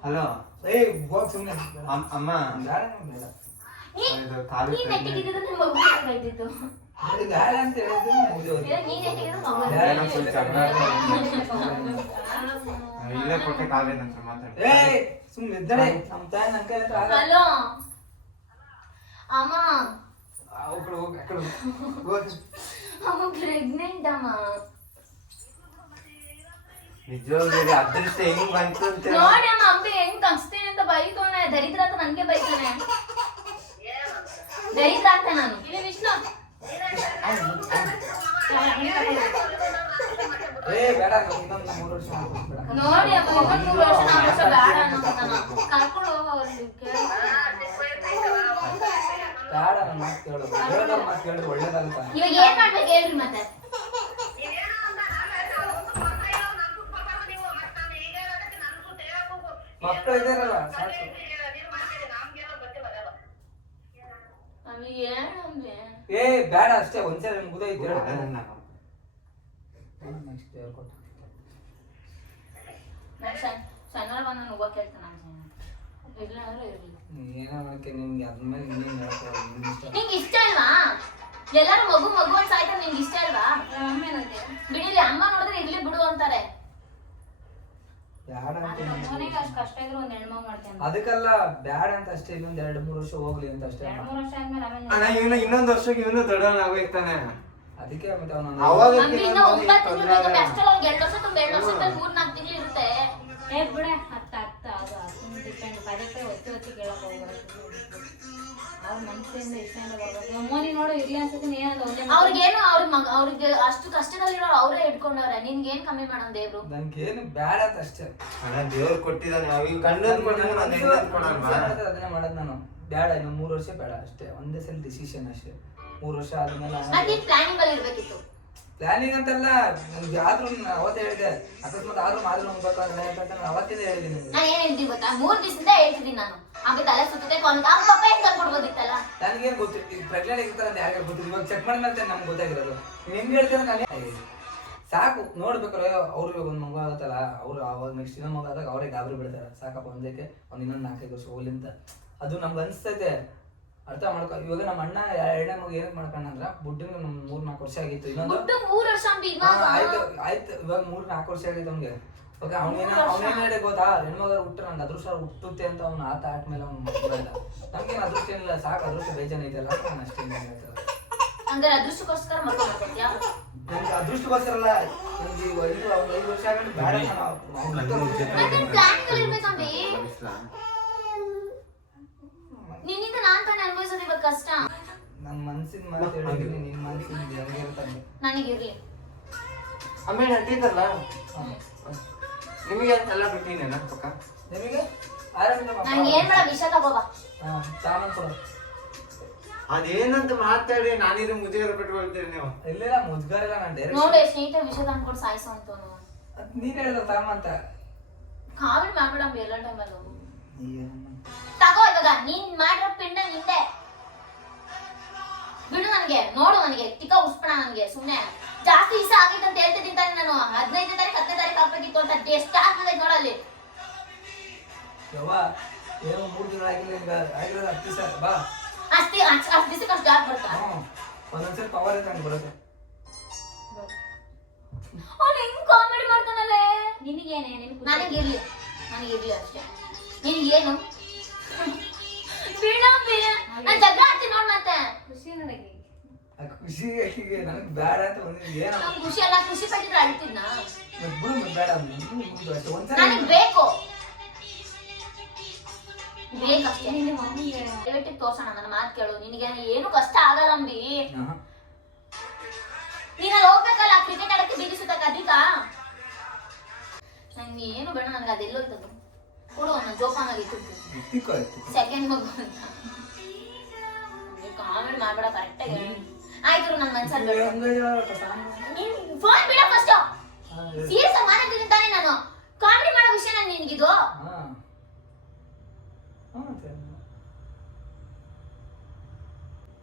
ಹಲೋ ಏ ಹೋಗ್ ಸುಮ್ಮನೆ ಅಮ್ಮ ಬೇಡ ಬೇಡ ಇದು ಕಾಲು ನೀನ್ ನೆಟ್ಟಿಗಿದ್ದು ನಿಮ್ಮ ಮಗು ಬೈದಿದ್ದು ಅದು ಬೇಡ ಅಂತ ಹೇಳಿದ್ರು ಇದು ನೀನ್ ನೆಟ್ಟಿಗಿದ್ದು ಮಗು ಬೇಡ ಏನೋ ಸ್ವಲ್ಪ ಜಗಳ ಇಲ್ಲೇ ಕೊಟ್ಟೆ ಕಾವ್ಯ ನಂತರ ಮಾತಾಡಿ. ಏ ಸುಮ್ಮನೆ ಇದ್ದಾಳೆ ನಮ್ಮ ತಾಯಿ ನನ್ನ ಕೈ ಹತ್ರ ಆಗಲ್ಲ. ಹಲೋ ಅಮ್ಮ ಹೋಗ್ಬಿಡು ಹೋಗಿ ಆ ಕಡೆ ಹೋಗಿ. ಅಮ್ಮ ಪ್ರೆಗ್ನೆಂಟ್ ಅಮ್ಮ ನಿಜವಾಗ್ಲೂ ಅದೃಷ್ಟ ಹೆಂಗ್ ಬಂತು ಅಂತ ನೋಡಿ ಅಮ್ಮ ಅಂಬಿ ಹೆಂಗ್ ಕನ್ಸ್ತೀನಿ ಅಂತ ಬೈತೋನೆ ದರಿದ್ರ ಅಂತ ನನ್ಗೆ ಬೈತಾನೆ ದರಿದ್ರ ಅಂತ ನಾನು ಇಲ್ಲಿ ವಿಷ್ಣು ಏ ಬೇಡ ಇನ್ನೊಂದು 3 ವರ್ಷ ಮಾಡ್ಕೊಡ್ಬೇಡ. ನೋಡಿ ಅಮ್ಮ ಇನ್ನೊಂದು 3 ವರ್ಷ 4 ವರ್ಷ ಬೇಡ ಅನ್ನೋತಾನ ಕರ್ಕೊಂಡು ಹೋಗೋ ಅವ್ರಿಗೆ ಕೇಳಿ ಬೇಡ ನನ್ನ ಮಾತು ಕೇಳು. ಹೇಳೋದವ್ರ ಮಾತು ಕೇಳಿದ್ರೆ ಒಳ್ಳೇದಾಗುತ್ತಾ? ಇವಾಗ ಏನ್ ಮಾಡ್ಬೇಕು ಹೇಳ್ರಿ ಮತ್ತೆ ಮಕ್ಕಳು ಇದಾರಲ್ಲ ಸಾಕು. ನಮಗೆ ಏನಂದ್ರೆ ಏ ಬೇಡ ಅಷ್ಟೇ ಒಂದ್ಸಲ ಮುಗಿದೋಯ್ತು ಹೇಳು. ನೆಕ್ಸ್ಟ್ ಹೇಳ್ಕೊಟ್ಟು. ಸಣ್ಣ ಬಂದ ಹೋಗಕ್ ಹೇಳ್ತಾನ ಇಲ್ಲ ಅಂದ್ರೆ ಇರ್ಲಿ ಏನೋ ಮಾಡಕ್ಕೆ ನಿಮ್ಗೆ ಅದ್ಮೇಲೆ ಇನ್ನೇನು ಹೇಳ್ತಾರೆ ನಿಮ್ಗೆ ಇಷ್ಟ. ನಿಂಗೆ ಇಷ್ಟ ಅಲ್ವಾ ಎಲ್ಲಾರು ಮಗು ಮಗು ಅಂತ ಸಾಯ್ತಾರೆ ನಿಂಗೆ ಇಷ್ಟ ಅಲ್ವಾ ಅಮ್ಮ ಏನಂತೆ ಬಿಡಿಲಿ ಅಮ್ಮ ನೋಡಿದ್ರೆ ಇರ್ಲಿ ಬಿಡು ಅಂತಾರೆ ಬೇಡ ಅಂತ ಮನೆಗೆ ಅಷ್ಟು ಕಷ್ಟ ಇದ್ರು ಒಂದ್ ಹೆಣ್ಮಗು ಮಾಡ್ತೇನೆ ಅದಕ್ಕಲ್ಲ ಬೇಡ ಅಂತ ಅಷ್ಟೇ. ಇನ್ನೊಂದ್ 2-3 ವರ್ಷ ಹೋಗ್ಲಿ ಅಂತ ಅಷ್ಟೇ. 2-3 ವರ್ಷ ಆದ್ಮೇಲೆ ಆಮೇಲೆ ಅಣ್ಣ ಇವನು ಇನ್ನೊಂದು ವರ್ಷಕ್ಕೆ ಇವನು ದೊಡ್ಡವನ ಆಗೋಯ್ತಾನೆ. ಅದಕ್ಕೆ ಮತ್ತೆ ಅವನು ಅವಾಗ ನಮ್ಗೆ ಇನ್ನೂ 9 ತಿಂಗಳು ಬೇಕು ಅಷ್ಟೆಲ್ಲ ಅವ್ರಿಗೆ 2 ವರ್ಷ ತುಂಬ 2 ವರ್ಷ 3-4 ತಿಂಗಳು ಇರುತ್ತೆ ಏ ಬಿಡೆ ಹತ್ತ ಅದು ಡಿಪೆಂಡ್ ಪದೇ ಒತ್ತಿ ಕೇಳಕ್ ಹೋಗ್ಬಾರ್ದು ಅವ್ರ ಮನಸ್ಸಿಂದ ಇಷ್ಟದಿಂದ ಬರ್ಬೇಕು ಅಮ್ಮನಿ ನೋಡು ಇರ್ಲಿ ಅನ್ಸುತ್ತೆ ಏನದು ಒಂದೇ ಅವ್ರಿಗೇನು ಅವ್ರಿಗೆ ಅಷ್ಟು ಕಷ್ಟದಲ್ಲಿರೋರು ಅವರೇ ಇಟ್ಕೊಂಡವ್ರೆ ನಿನ್ಗೇನ್ ಕಮ್ಮಿ ಮಾಡೋಣ ದೇವ್ರು ನನ್ಗೇನು ಬೇಡ ಅಂತ ಅಷ್ಟೇ. ಅಣ್ಣ ದೇವ್ರು ಕೊಟ್ಟಿದ್ದಾನೆ ಅವಾಗ ಗಂಡನ್ ಕೊಟ್ಟಿದ್ದಾನೆ ನಾನು ಹೆಣ್ಣನ್ ಕೊಡಲ್ವಾ? ಅದನ್ನೇ ಮಾಡೋದು ನಾನು. ಬೇಡ ಇನ್ನು 3 ವರ್ಷ ಬೇಡ ಅಷ್ಟೇ. ಒಂದೇ ಸಲ ಡಿಸಿಷನ್ ಅಷ್ಟೇ. 3 ವರ್ಷ ಆದ್ಮೇಲೆ ಮತ್ತೆ ಪ್ಲಾನಿಂಗ್ ಅಲ್ಲಿ ಇರ್ಬೇಕಿತ್ತು ಪ್ಲಾನಿಂಗ್ ಅಂತಲ್ಲ. ನನ್ಗೆ ಆದ್ರೂ ಅವತ್ತೇ ಹೇಳಿದೆ ಅಕಸ್ಮಾತ್ ಆದ್ರೂ ಹೋಗ್ಬೇಕು ಅಂದ್ರೆ ಅಂತ ನಾನು ಅವತ್ತಿಂದ ಹೇಳಿದ್ದೀನಿ ನಿಮ್ಗೆ. ನಾನು ಏನ್ ಹೇಳ್ತೀನಿ ಗೊತ್ತಾ 3 ದಿವಸದಿಂದ ಹೇಳ್ತಿದ್ದೀನಿ ನಾನು ಆಮೇಲೆ ತಲೆ ಸುತ್ತದೆ ಅಪ್ಪ ಹೆಂಗ್ ಕರ್ಕೊಡ್ಬೋದಿತ್ತಲ್ಲ ನನಗೇನು ಗೊತ್ತು ಈಗ ಪ್ರೆಗ್ನೆಂಟ್ ಆಗಿರ್ತಾರೆ ಅಂತ ಯಾರಿಗೆ ಗೊತ್ತಿಲ್ಲ. ಇವಾಗ ಚೆಕ್ ಮಾಡಿದ್ಮೇಲೆ ನಮ್ಗೆ ಗೊತ್ತಾಗಿರೋದು. ನೀವು ಹೆಂಗ್ ಹೇಳ್ತೀರ ನಾನು ಸಾಕು ನೋಡ್ಬೇಕಾರೆ ಅವ್ರು ಇವಾಗ ಒಂದು ಮಗು ಆಗುತ್ತಲ್ಲ ಅವ್ರು ಅವಾಗ ನೆಕ್ಸ್ಟ್ ಇನ್ನೊಂದು ಮಗು ಆದಾಗ ಅವರೇ ಗಾಬರಿ ಬಿಡ್ತಾರೆ. ಸಾಕಪ್ಪ ಒಂದಕ್ಕೆ ಇನ್ನೊಂದು 4-5 ವರ್ಷ ಹೋಗ್ಲಿ ಅಂತ ಅದು ನಮ್ಗೆ ಅನಿಸ್ತೈತೆ. ಅರ್ಥ ಮಾಡ್ಕೊ. ಇವಾಗ ನಮ್ಮ ಅಣ್ಣ 2ನೇ ಮಗು ಏನಕ್ಕೆ ಮಾಡ್ಕೊಂಡ್ರ ಬುಡ್ಡಿಂಗ್ 3-4 ವರ್ಷ ಆಗಿತ್ತು. ಇನ್ನೊಂದು 3 ವರ್ಷ ಇವಾಗ ಆಯ್ತು ಇವಾಗ 3-4 ವರ್ಷ ಆಗೈತೆ ಅವ್ನಿಗೆ. ಓಕೆ ಅವನೇನು ಹೇಳಿ ಗೊತ್ತಾ ಹೆಣ್ಮಗ ಹುಟ್ಟ ನಂದು ಅದೃಷ್ಟ ಹುಟ್ಟುತ್ತೆ ಅಂತ ಅವ್ನು ಆದ್ಮೇಲೆ ಅವ್ನು ಮಕ್ಕಳು ಇಲ್ಲ. ನಮ್ಗೇನು ಅದೃಷ್ಟ ಏನಿಲ್ಲ ಸಾಕು. ಅದೃಷ್ಟ ಬೇಜಾನ್ ಐತಲ್ಲ ನಾನು ಅಷ್ಟೇ ಹೇಳ್ತಾರೆ. ಹಂಗಾರೆ ಅದೃಷ್ಟಕ್ಕೋಸ್ಕರ ಮಾಡ್ಕೊಳ್ತೀಯಾ ನನ್ಗೆ ಅದೃಷ್ಟಕ್ಕೋಸ್ಕರಲ್ಲ ನನ್ಗೆ 5 ವರ್ಷ ಆಗಂಡು ಬೇಡ ಪ್ಲಾನ್ ಇರ್ಬೇಕಂಬಿ ನಿನ್ನಿಂದ ನಾನ್ ತಾನೇ ಅನುಭವಿಸೋದು ಇವಾಗ ಕಷ್ಟ ನನ್ನ ಮನ್ಸಿನ ಮಾತು ಹೇಳಿದ್ದೀನಿ. ನಿನ್ನ ಮನ್ಸಿನ ಹೆಂಗಿರ್ತಾನೆ ನನಗಿರ್ಲಿ ಆಮೇಲೆ ಅಂತಿದ್ದಲ್ಲ ನಿಮಗೆ ಎಲ್ಲ ಬಿಟ್ಟಿನೇನ ಪಕ್ಕ ನಿಮಗೆ ಆರಾಮಿಲ್ಲ ನಂಗೆ ಏನ್ ಬೇಡ ವಿಷ ತಗೋಬಾ ಸಾಮಾನು ಕೊಡು. ಅದೇನಂತ ಮಾತಾಡಿ ನಾನಿದು ಮುಜುಗರ ಬಿಟ್ಕೊಳ್ತೀರಿ ನೀವು. ಇಲ್ಲೆಲ್ಲ ಮುಜ್ಗಾರಿಲ್ಲ ನಾನು ನೋಡು ಡೈರೆಕ್ಟ್ ಎಷ್ಟು ನೀಟಾಗಿ ವಿಷ ತಂದ್ಕೊಡು ಸಾಯಿಸೋ ಅಂತ ನೀನ್ ಹೇಳಿದ ತಾಮ ಅಂತ ಕಾಮೆಂಟ್ ಮಾಡ್ಬೇಡ ಎಲ್ಲ ಟೈಮಲ್ಲೂ ತಗೋ ಇವಾಗ ನೀನ್ ಮಾಡಿರೋ ಪಿಂಡ ನಿಂದೆ ಬಿಡು ನನಗೆ ನೋಡು ನನಗೆ ಟಿಕ್ಕ ಉಸ್ಪಣ ನನಗೆ ಸುಮ್ನೆ ಜಾಸ್ತಿ ಇಷ್ಟ ಆಗೈತೆ ಅಂತ ಹೇಳ್ತಿದ್ದೀನಿ ತಾನೆ ನಾನು 15ನೇ ತಾರೀಕು 10ನೇ ತಾರೀಕು ಹಾಕ್ಬೇಕಿತ್ತು ಅಂತ ಎಷ್ಟು ಆಗ್ತದೆ ನೋಡಲ್ಲಿ ಯವ್ವ ಏನೋ 3 ದಿನ ಆಗಿಲ್ಲ ಈಗ ಆಗಿರೋದು 10 ದಿವಸ ಬಾ ಅಷ್ಟು ದಿವಸಕ್ಕೆ ಅಷ್ಟು ಜಾಗ ಬರ್ತಾ ಒಂದೊಂದ್ಸರಿ ಪವರ್ ಇದೆ ಹಂಗೆ ಬರುತ್ತೆ. ಅವ್ನು ಹೆಂಗ್ ಕಾಮಿಡಿ ಮಾಡ್ತಾನಲ್ಲೇ ನಿನಗೇನೆ ನನಗಿರ್ಲಿ ನನಗೆ ಇರ್ಲಿ ಅಷ್ಟೇ. ನಿನಗೇನು ಬಿಡಮ್ಮಿ, ನಾನು ಜಗಳ ಆಡ್ತೀನಿ ನೋಡ್ ಮತ್ತೆ. ಖುಷಿ ನನಗೆ, ಆ ಖುಷಿಗೆ ನನಗೆ ಬೇಡ ಅಂತ ಬಂದಿದ್ದು ಏನೋ ನಂಗೆ ಖುಷಿ ಅಲ್ಲ, ಖುಷಿ ಪಟ್ಟಿದ್ರೆ ಅಳ್ತಿದ್ನಾ? ಬಿಡು ಮತ್ತೆ ಬೇಡ ಅಷ್ಟೇ ಒಂದ್ಸಲ ನನಗೆ ಬೇಕು, ಬೇಕಷ್ಟೇ. ದಯವಿಟ್ಟು ತೋರ್ಸೋಣ, ನನ್ನ ಮಾತು ಕೇಳು. ನಿನಗೆ ಏನು ಕಷ್ಟ ಆಗಲ್ಲ ಅಂಬಿ. ನೀನಲ್ಲಿ ಹೋಗ್ಬೇಕಲ್ಲ ಕ್ರಿಕೆಟ್ ಆಡಕ್ಕೆ ಬೀದಿ ಸುತ್ತಕ್ಕೆ, ಅದೀಗ ನಂಗೆ ಏನು ಬೇಡ. ನನಗೆ ಅದೆಲ್ಲೋಯ್ತದು ಕೊಡು, ನಾನು ಜೋಪಾನಾಗಿ ಇಟ್ಟಿರ್ತೀನಿ. ಸೆಕೆಂಡ್ ಮಗು ಅಂತ ಕಾಮೆಂಟ್ ಮಾಡ್ಬೇಡ, ಕರೆಕ್ಟಾಗಿ ಹೇಳಿ. ಆಯ್ತು, ನನ್ನ ಮನ್ಸಲ್ಲಿ ಬೇಡ. ನೀನ್ ಫೋನ್ ಬಿಡ ಫಸ್ಟ್. ಸೀರಿಯಸ್ ಆಗಿ ಮಾತಾಡ್ತಿದ್ದೀನಿ ತಾನೇ ನಾನು. ಕಾಮಿಡಿ ಮಾಡೋ ವಿಷಯ ನಾನು ನಿನ್ಗಿದು.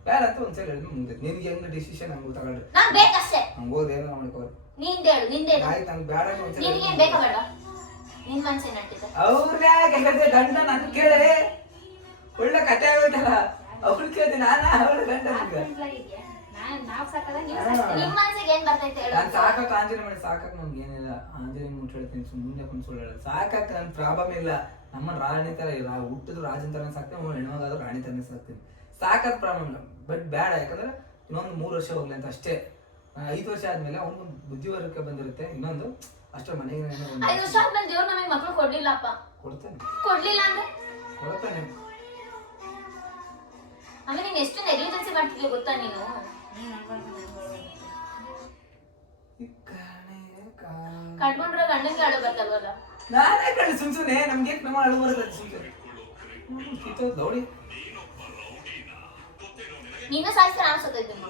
ಬೇಡ ಅಂತ ಒಂದ್ಸಲ ಹೇಳಿದ್ಮೇಲೆ ಮುಂದೆ ನಿನ್ಗೆ ಹೆಂಗ ಡಿಸಿಷನ್ ಹಂಗ ತಗೊಳ್ರಿ. ನಂಗೆ ಬೇಕಷ್ಟೇ. ಹಂಗ ಹೋದೇನೋ ಮಾಡ್ಕೋರಿ. ನಿಂದೇಳು, ನಿಂದೇನು. ಆಯ್ತು, ನಂಗೆ ಬೇಡ ಅಂತ ನಿನಗೇನು ಬೇಕಾ ಬೇಡ? ನಿನ್ ಮನ್ಸೇನು ಅಂತಿದ್ದೆ? ಅವ್ರನ್ನೇ ಗಂಡ ನನ್ ಕೇಳಿ ಒಳ್ಳೆ ಕತೆ ಆಗೋಯ್ತಲ್ಲ. ಅವ್ಳು ಕೇಳ್ತೀನಿ ಅವಳ ಗಂಡ ನಿಮ್ ಮನ್ಸಿಗೆ ಏನ್ ಬರ್ತೈತೆ ಹೇಳು? ನಾನು ಸಾಕಾಕ ಆಂಜನೇಯ ಮಾಡಿ ಸಾಕಾಕ ನಮ್ಗೆ ಏನಿಲ್ಲ. ಆಂಜನೇಯ ಮುಟ್ಟಾಡ್ತೀನಿ, ಸುಮ್ಮನೆ ಕುಂತ್ಕೊಳ್ಳ ಸಾಕಾಕ ನನ್ ಪ್ರಾಬ್ಲಮ್ ಇಲ್ಲ. ನಮ್ಮ ರಾಣಿ ತರ ಇಲ್ಲ, ಹುಟ್ಟಿದ್ರು ರಾಜನ್ ತರನೇ ಸಾಕ್ತೀನಿ, ಹೆಣ್ಮಗಾದ್ರೂ ರಾಣಿ ತರನೇ ಸಾಕ್ತೀನಿ. ಸಾಕಾದ ಪ್ರಾಬ್ಲಮ್ ಇಲ್ಲ. ಬಟ್ ಬೇಡ, ಯಾಕಂದ್ರೆ ಇನ್ನೊಂದು 3 ವರ್ಷ ಹೋಗ್ಲಿ ಅಂತ ಅಷ್ಟೇ. 5 ವರ್ಷ ಆದ್ಮೇಲೆ ಅವ್ನಿಗೊಂದು ಬುದ್ಧಿವರ್ಗಕ್ಕೆ ಬಂದಿರುತ್ತೆ. ಇನ್ನೊಂದು ಅಷ್ಟೇ ಮನೆಗೆ 5 ವರ್ಷ ಆದ್ಮೇಲೆ ದೇವ್ರು ನಮಗೆ ಮಕ್ಳು ಕೊಡ್ಲಿಲ್ಲಪ್ಪ. ಕೊಡ್ತಾನೆ, ಕೊಡ್ಲಿಲ್ಲ ಅಂದ್ರೆ ಕೊಡ್ತಾನೆ. ಆಮೇಲೆ ನೀನ್ ಎಷ್ಟು ನೆಗ್ಲಿಜೆನ್ಸಿ ಮಾಡ್ತಿದ್ವಿ ಗೊತ್ತಾ ನೀನು? ಕಟ್ಕೊಂಡ್ರೆ ಗಂಡಂಗೆ ಆಡೋ ಬರ್ತಲ್ವಲ್ಲ. ನಾನೇ ಕಳಿ ಸುಮ್ಸುನೆ ನಮ್ಗೆ ನಮ್ಮ ಅಳು ಬರ್ತದೆ ಸುಮ್ಸುನೆ. ನೋಡಿ ನೀನು ಸಾಯಿಸ್ತಾ ನಾನು ಸತ್ತೈತೀನಿ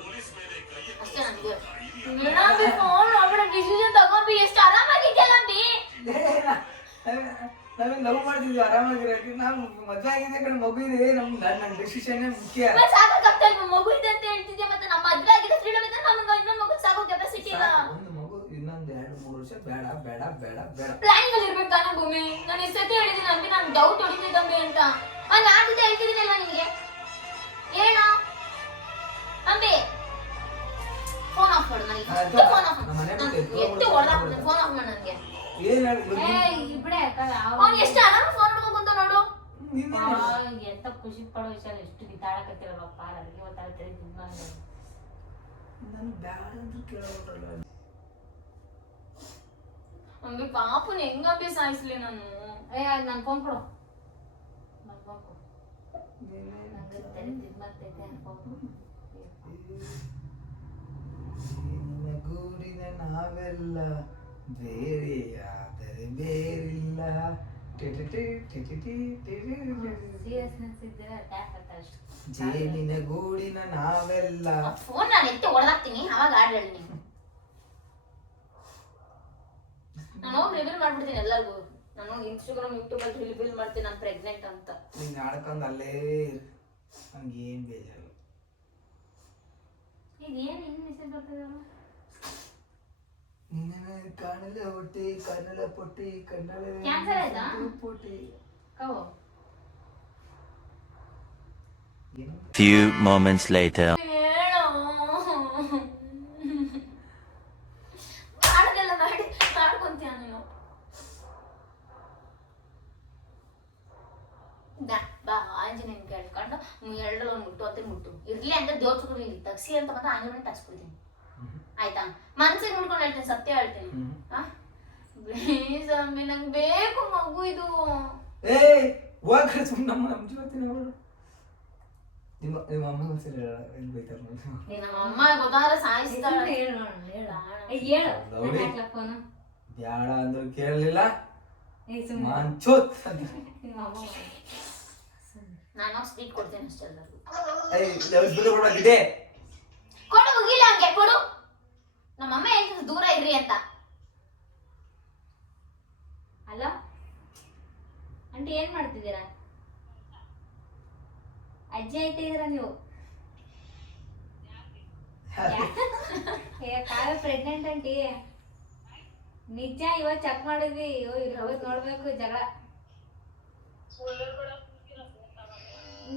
ಅಷ್ಟೇ. ನನ್ಗೆ ಡಿಸಿಷನ್ ತಗೊಂಬಿ, ಎಷ್ಟು ಆರಾಮಾಗಿದ್ಯಲ್ಲ ಅಂಬಿ. ನಾವೇನ್ ಲವ್ ಮಾಡ್ತಿದ್ವಿ ಆರಾಮಾಗಿರೋಕೆ. ನಾವು ಮದ್ವೆ ಆಗಿದೆ ಕಡೆ ಮಗು ಇದೆ, ನನ್ನ ಡಿಸಿಷನ್ ಮುಖ್ಯ. ಸಾಕಾಗ್ತಾ ಇಲ್ವಾ? ಮಗು ಇದೆ ಅಂತ ಹೇಳ್ತಿದ್ಯಾ, ಮತ್ತೆ ನಮ್ಮ ಮದ್ವೆ ಆಗಿದೆ ಫ್ರೀಡಮ್ ಇದೆ, ನಮ್ಗೆ ಇನ್ನೊಂದು ಮಗು ಸಾಕೋ ಕೆಪಾಸಿಟಿ ಇಲ್ಲ. ಒಂದು ಮಗು ಇನ್ನೊಂದು 2-3 ವರ್ಷ ಬೇಡ ಬೇಡ ಬೇಡ ಬೇಡ. ಪ್ಲಾನ್ ಗಳು ಇರ್ಬೇಕು ತಾನೇ ಭೂಮಿ. ನಾನು ಎಷ್ಟೊತ್ತಿ ಹೇಳಿದ್ದೀನಿ ಅಂಬಿ, ನಾನು ಡೌಟ್ ಹೊಡಿತಿದ್ದಂಬಿ ಅಂತ. ನಾನು ಆಗ್ತಿದ್ದೆ ಹೇಳ್ತಿದ್ದೀನಲ್ಲ ನಿನಗೆ. ಹೇಳ ಅಂಬಿ, ಫೋನ್ ಆಫ್ ಮಾಡು ನನಗೆ. ಫೋನ್ ಆಫ್ ಮಾಡು, ಎತ್ತು ಹೊಡೆದಾಕ್ಬಿಡ್ತೀನಿ. ಫೋನ್ ಆಫ್ ಮಾಡು ನನಗೆ. ಅವ್ನು ಎಷ್ಟು ಆರಾಮ ಫೋನ್ ಹಿಡ್ಕೊಂಡು ಕುಂತ ನೋಡು. ಎಂತ ಖುಷಿ ಪಡೋ ವಿಷಯ ಎಷ್ಟು ಬಿದ್ದಾಡಕತ್ತಿರಲ್ಲಪ್ಪ. ಅಲ್ಲಿಗೆ ಒತ್ತಾಡ್ತಾರೆ ಅಂಬಿ ಪಾಪುನ ಹೆಂಗಂಬಿ ಸಾಯಿಸ್ಲಿ ನಾನು? ನನ್ ಫೋನ್ ಕೊಡು, ನನ್ ಫೋನ್ ಕೊಡು. ನಂಗೆ ತಲೆ ತಿಮ್ಮತ್ತೈತೆ ಅನ್ಕೊಂಡು ಗೂಡಿನ ನಾವೆಲ್ಲ ಬೇರೆಯಾದರೆ ಬೇರಿಲ್ಲ. ಸೀರಿಯಸ್ನೆಸ್ ಇದ್ರೆ ಅಟ್ಯಾಕ್ ಆಗ್ತಾ ಅಷ್ಟು. ಜೇನಿನ ಗೂಡಿನ ನಾವೆಲ್ಲ. ಫೋನ್ ನಾನು ಎತ್ತಿ ಹೊಡೆದಾಕ್ತೀನಿ, ಅವಾಗ ಹಾಡು ಹೇಳಿ ನೀವು. ನಾನು ಹೋಗಿ ರಿವೀಲ್ ಮಾಡ್ಬಿಡ್ತೀನಿ ಎಲ್ಲರಿಗೂ. ನಾನು ಹೋಗಿ ಇನ್ಸ್ಟಾಗ್ರಾಮ್ ಯೂಟ್ಯೂಬ್ ಅಲ್ಲಿ ರಿವೀಲ್ ಮಾಡ್ತೀನಿ ನಾನು ಪ್ರೆಗ್ನೆಂಟ್ ಅಂತ. ನೀನ್ ಆಡ್ಕೊಂಡ್ ಅಲ್ಲೇ ಹಂಗೇನ್ ಬೇಜಾರು. ಈಗ ಏನು ಹಿಂಗೆ ಮೆಸೇಜ್ ಬರ್ತದಲ್ಲ? ನಿನ್ನ ಕಾಣಲೆ ಹೊಟ್ಟಿ ಕನ್ನಡ ಪೊಟ್ಟಿ ಕನ್ನಡ ಕ್ಯಾನ್ಸರ್ ಆಯ್ತಾ? ಪೊಟ್ಟಿ ಕವೋ Few moments later. ಹೇಳೋ ಹಾಡದೆಲ್ಲ ಮಾಡಿ ಹಾಡ್ಕೊಂತೀಯ ನೀನು. ಬಾ ಆಂಜನೇಯನ್ ಕೇಳ್ಕೊಂಡು 2 ಮುಟ್ಟು ಅಂತ ಮುಟ್ಟು ಇರ್ಲಿ ಅಂದ್ರೆ ದೇವ್ರ ಚುಕ್ಕು ಇಲ್ಲಿ ತಗ್ಸಿ ಅಂತ ಬಂದ್ರೆ ಆಂಜನೇಯನ್ ತಗ್ಸ್ಬಿಡ್ತೀನಿ. ಆಯ್ತಾ? ಮನ್ಸಿಗೆ ನೋಡ್ಕೊಂಡು ಹೇಳ್ತೀನಿ, ಸತ್ಯ ಹೇಳ್ತೀನಿ. ಪ್ಲೀಸ್ ಅಮ್ಮಿ, ನಂಗೆ ಬೇಕು ಮಗು ಇದು. ನಮ್ಮ ಜೊತೆ ನಿಮ್ಮ ಅಮ್ಮ ಸರಿ ಬೈತಾರ. ನಮ್ಮ ಅಮ್ಮ ಗೊತ್ತಾದ್ರೆ ಸಾಯಿಸ್ತಾಳೆ. ಬ್ಯಾಡ ಅಂದ್ರು ಕೇಳಲಿಲ್ಲ. ನಾನು ಸ್ವೀಟ್ ಕೊಡ್ತೇನೆ ಅಷ್ಟೇ ಎಲ್ಲರಿಗೂ. ಕೊಡು, ಹೋಗಿಲ್ಲ ಹಂಗೆ ಕೊಡು. ನಮ್ಮಮ್ಮ ಹೇಳ್ತಿದ್ರು ದೂರ ಇರ್ರಿ ಅಂತ. ಹಲೋ ಆಂಟಿ, ಏನ್ ಮಾಡ್ತಿದ್ದೀರಾ? ಅಜ್ಜಿ ಆಯ್ತಾ ಇದೀರಾ ನೀವು? ಕಾವ್ಯ ಪ್ರೆಗ್ನೆಂಟ್ ಆಂಟಿ. ನಿಜ, ಇವತ್ತು ಚೆಕ್ ಮಾಡಿದ್ವಿ. ಇವತ್ತು ನೋಡ್ಬೇಕು ಜಗಳ.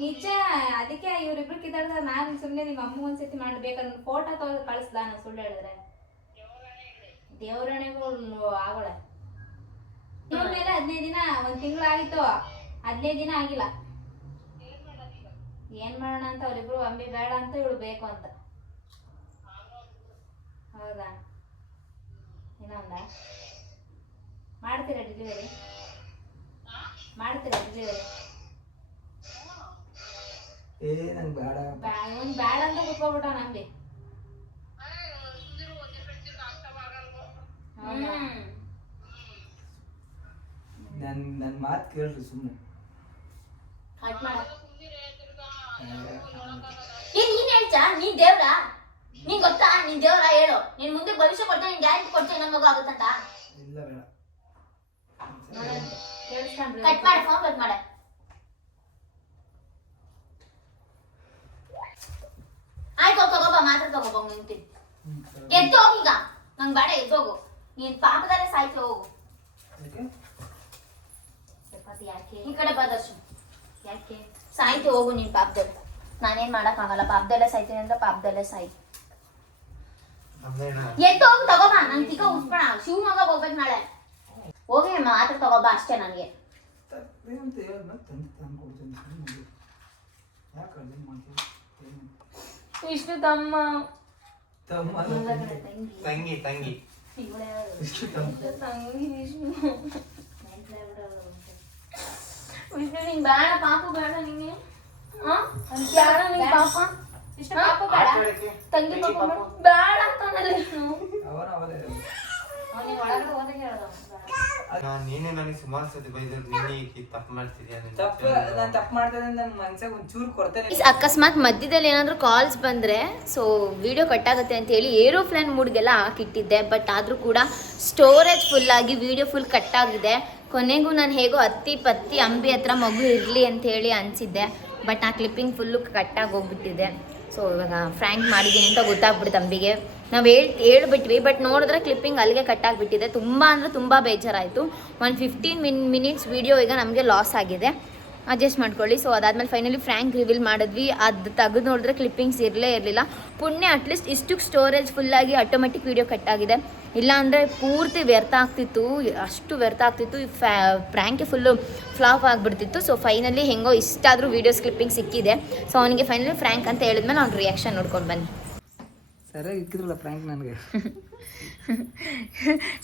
ನಿಜ, ಅದಕ್ಕೆ ಇವ್ರಿಬ್ರು ಕಿತ್ತಾಡ್ದ. ನಾನು ಸುಮ್ಮನೆ ನಿಮ್ಮ ಅಮ್ಮ ಒಂದ್ಸತಿ ಮಾಡ್ಬೇಕಂದ್ರೆ ಫೋಟೋ ತೊಗೊಂಡು ಕಳಿಸ್ದ. ನಾನು ಸುಳ್ಳು ಹೇಳಿದ್ರೆ ದೇವರಣೆಗಳು ಆಗೋಳೆ. ಇವ್ರ ಮೇಲೆ 15 ದಿನ 1 ತಿಂಗಳಾಗಿತ್ತು, 15 ದಿನ ಆಗಿಲ್ಲ. ಏನ್ ಮಾಡೋಣ ಅಂತ ಅವ್ರಿಬ್ರು ಅಂಬಿ ಬೇಡ ಅಂತ ಇವಳು ಬೇಕು ಅಂತ. ಹೌದಾ? ಇನ್ನೊಂದ ಮಾಡ್ತೀರಾ ಡೆಲಿವರಿ? ಮಾಡ್ತೀರಾ ಡೆಲಿವರಿ? ನಂಗೆ ಬೇಡ. ಇವನ್ ಬೇಡ ಅಂತ ಕುತ್ಕೊಬಿಟ್ಟ ನಂಬಿ. ನನ್ನ ಮಾತು ಕೇಳ್ರಿ ಸುಮ್ಮನೆ. ಕಟ್ ಮಾಡ. ನೀನ್ ಹೇಳ್ತಾ ನೀನ್ ದೇವ್ರ? ನೀನ್ ಗೊತ್ತಾ ನೀನ್ ದೇವ್ರ? ಹೇಳು. ನೀನ್ ಮುಂದೆ ಭವಿಷ್ಯ ಕೊಡ್ತಾ ನೀನ್ ಗ್ಯಾರಂಟಿ ಕೊಡ್ತಾ ಇನ್ನೊಂದ್ ಮಗು ಆಗುತ್ತಂತ? ಇಲ್ಲ ಬೇಡ. ಕಟ್ ಮಾಡ, ಫೋನ್ ಕಟ್ ಮಾಡ. ಆಯ್ತು ತಗೋಬ, ಮಾತ್ರ ತಗೋಬ. ನಿಂತೀನಿ ಎದ್ದು ಹೋಗೀಗ. ನಂಗೆ ಬೇಡ, ಎದ್ದೋಗು. ನೀನ್ ಪಾಪದಲ್ಲೇ ಸಾಯ್ತಿ, ಹೋಗು. ಈ ಕಡೆ ಬಾ ದರ್ಶನ್. ಯಾಕೆ ಸಾಯ್ತಿ? ಹೋಗು ನೀನ್ ಪಾಪದಲ್ಲಿ. ನಾನೇನ್ ಮಾಡಕ್ ಆಗಲ್ಲ. ಪಾಪದಲ್ಲೇ ಸಾಯ್ತೀನಿ ಅಂದ್ರೆ ಪಾಪದಲ್ಲೇ ಸಾಯ್ತಿ. ಎದ್ದು ಹೋಗು, ತಗೋಬ. ನನ್ ತಿಕ್ಕ ಉಸ್ಬೇಡ. ಶಿವಮೊಗ್ಗ ಹೋಗ್ಬೇಕು ನಾಳೆ. ಹೋಗಿ ಮಾತ್ರ ತಗೋಬ ಅಷ್ಟೇ. ನನಗೆ ಇಷ್ಟು ತಮ್ಮ ತಂಗಿ ತಂಗಿ ವಿಷ್ಣು ನಿಂಗೆ ಬೇಡ, ಪಾಪ ಬೇಡ ನಿಂಗೆ. ಬೇಡ ನಿಂಗೆ ಪಾಪ. ಇಷ್ಟು ಪಾಪ ಬೇಡ, ತಂಗಿ ಪಾಪ ಬೇಡ ಅಂತಂದ್ರೆ ಒಳಗಡೆ ಹೋದಾಗ ಹೇಳ್ದ ನೀನೇ ನನಗೆ ಸುಮಾರು ಸತಿ ಬೈದ್ರು, ನೀನೇ ತಪ್ಪು ಮಾಡ್ತಿದ್ಯಾ. ನಾನು ತಪ್ಪು ಮಾಡ್ತೇನೆ ನನ್ನ ಮನ್ಸಾಗ ಒಂಚೂರು ಕೊಡ್ತೇನೆ. ಅಕಸ್ಮಾತ್ ಮಧ್ಯದಲ್ಲಿ ಏನಾದರೂ ಕಾಲ್ಸ್ ಬಂದರೆ ಸೊ ವಿಡಿಯೋ ಕಟ್ಟಾಗುತ್ತೆ ಅಂತೇಳಿ ಏರೋಪ್ಲೇನ್ ಮೂಡ್ಗೆಲ್ಲ ಹಾಕಿಟ್ಟಿದ್ದೆ. ಬಟ್ ಆದರೂ ಕೂಡ ಸ್ಟೋರೇಜ್ ಫುಲ್ಲಾಗಿ ವಿಡಿಯೋ ಫುಲ್ ಕಟ್ಟಾಗಿದೆ. ಕೊನೆಗೂ ನಾನು ಹೇಗೋ ಹತ್ತಿ ಪತ್ತಿ ಅಂಬಿ ಹತ್ರ ಮಗು ಇರಲಿ ಅಂತೇಳಿ ಅನಿಸಿದ್ದೆ. ಬಟ್ ಆ ಕ್ಲಿಪ್ಪಿಂಗ್ ಫುಲ್ಲು ಕಟ್ಟಾಗಿ ಹೋಗ್ಬಿಟ್ಟಿದೆ. ಸೊ ಇವಾಗ ಫ್ರ್ಯಾಂಕ್ ಮಾಡಿದ್ದೀನಿ ಅಂತ ಗೊತ್ತಾಗ್ಬಿಡ್ತು ಅಂಬಿಗೆ. ನಾವು ಹೇಳ್ಬಿಟ್ವಿ, ಬಟ್ ನೋಡಿದ್ರೆ ಕ್ಲಿಪ್ಪಿಂಗ್ ಅಲ್ಲಿಗೆ ಕಟ್ಟಾಗಿಬಿಟ್ಟಿದೆ. ತುಂಬ ಅಂದರೆ ತುಂಬ ಬೇಜಾರಾಯಿತು. 15 ಮಿನಿಟ್ಸ್ ವೀಡಿಯೋ ಈಗ ನಮಗೆ ಲಾಸ್ ಆಗಿದೆ, ಅಡ್ಜಸ್ಟ್ ಮಾಡ್ಕೊಳ್ಳಿ. ಸೊ ಅದಾದಮೇಲೆ ಫೈನಲಿ ಫ್ರ್ಯಾಂಕ್ ರಿವೀಲ್ ಮಾಡಿದ್ವಿ. ಅದು ತೆಗೆದು ನೋಡಿದ್ರೆ ಕ್ಲಿಪ್ಪಿಂಗ್ಸ್ ಇರಲಿಲ್ಲ. ಪುಣ್ಯ ಅಟ್ಲೀಸ್ಟ್ ಇಷ್ಟು ಸ್ಟೋರೇಜ್ ಫುಲ್ಲಾಗಿ ಆಟೋಮೆಟಿಕ್ ವೀಡಿಯೋ ಕಟ್ಟಾಗಿದೆ. ಇಲ್ಲಾಂದರೆ ಪೂರ್ತಿ ವ್ಯರ್ಥ ಆಗ್ತಿತ್ತು, ಅಷ್ಟು ವ್ಯರ್ಥ ಆಗ್ತಿತ್ತು. ಫ್ರ್ಯಾಂಕೆ ಫುಲ್ಲು ಫ್ಲಾಪ್ ಆಗಿಬಿಡ್ತಿತ್ತು. ಸೊ ಫೈನಲಿ ಹೆಂಗೋ ಇಷ್ಟಾದರೂ ವೀಡಿಯೋಸ್ ಕ್ಲಿಪ್ಪಿಂಗ್ ಸಿಕ್ಕಿದೆ. ಸೊ ಅವನಿಗೆ ಫೈನಲಿ ಫ್ರ್ಯಾಂಕ್ ಅಂತ ಹೇಳಿದ್ಮೇಲೆ ಅವ್ನ ರಿಯಾಕ್ಷನ್ ನೋಡ್ಕೊಂಡು ಬನ್ನಿ. ಸರಿಯಾಗಿ ಇಕ್ಕಿದ್ರಲ್ಲ ಫ್ರ್ಯಾಂಕ್ ನನಗೆ.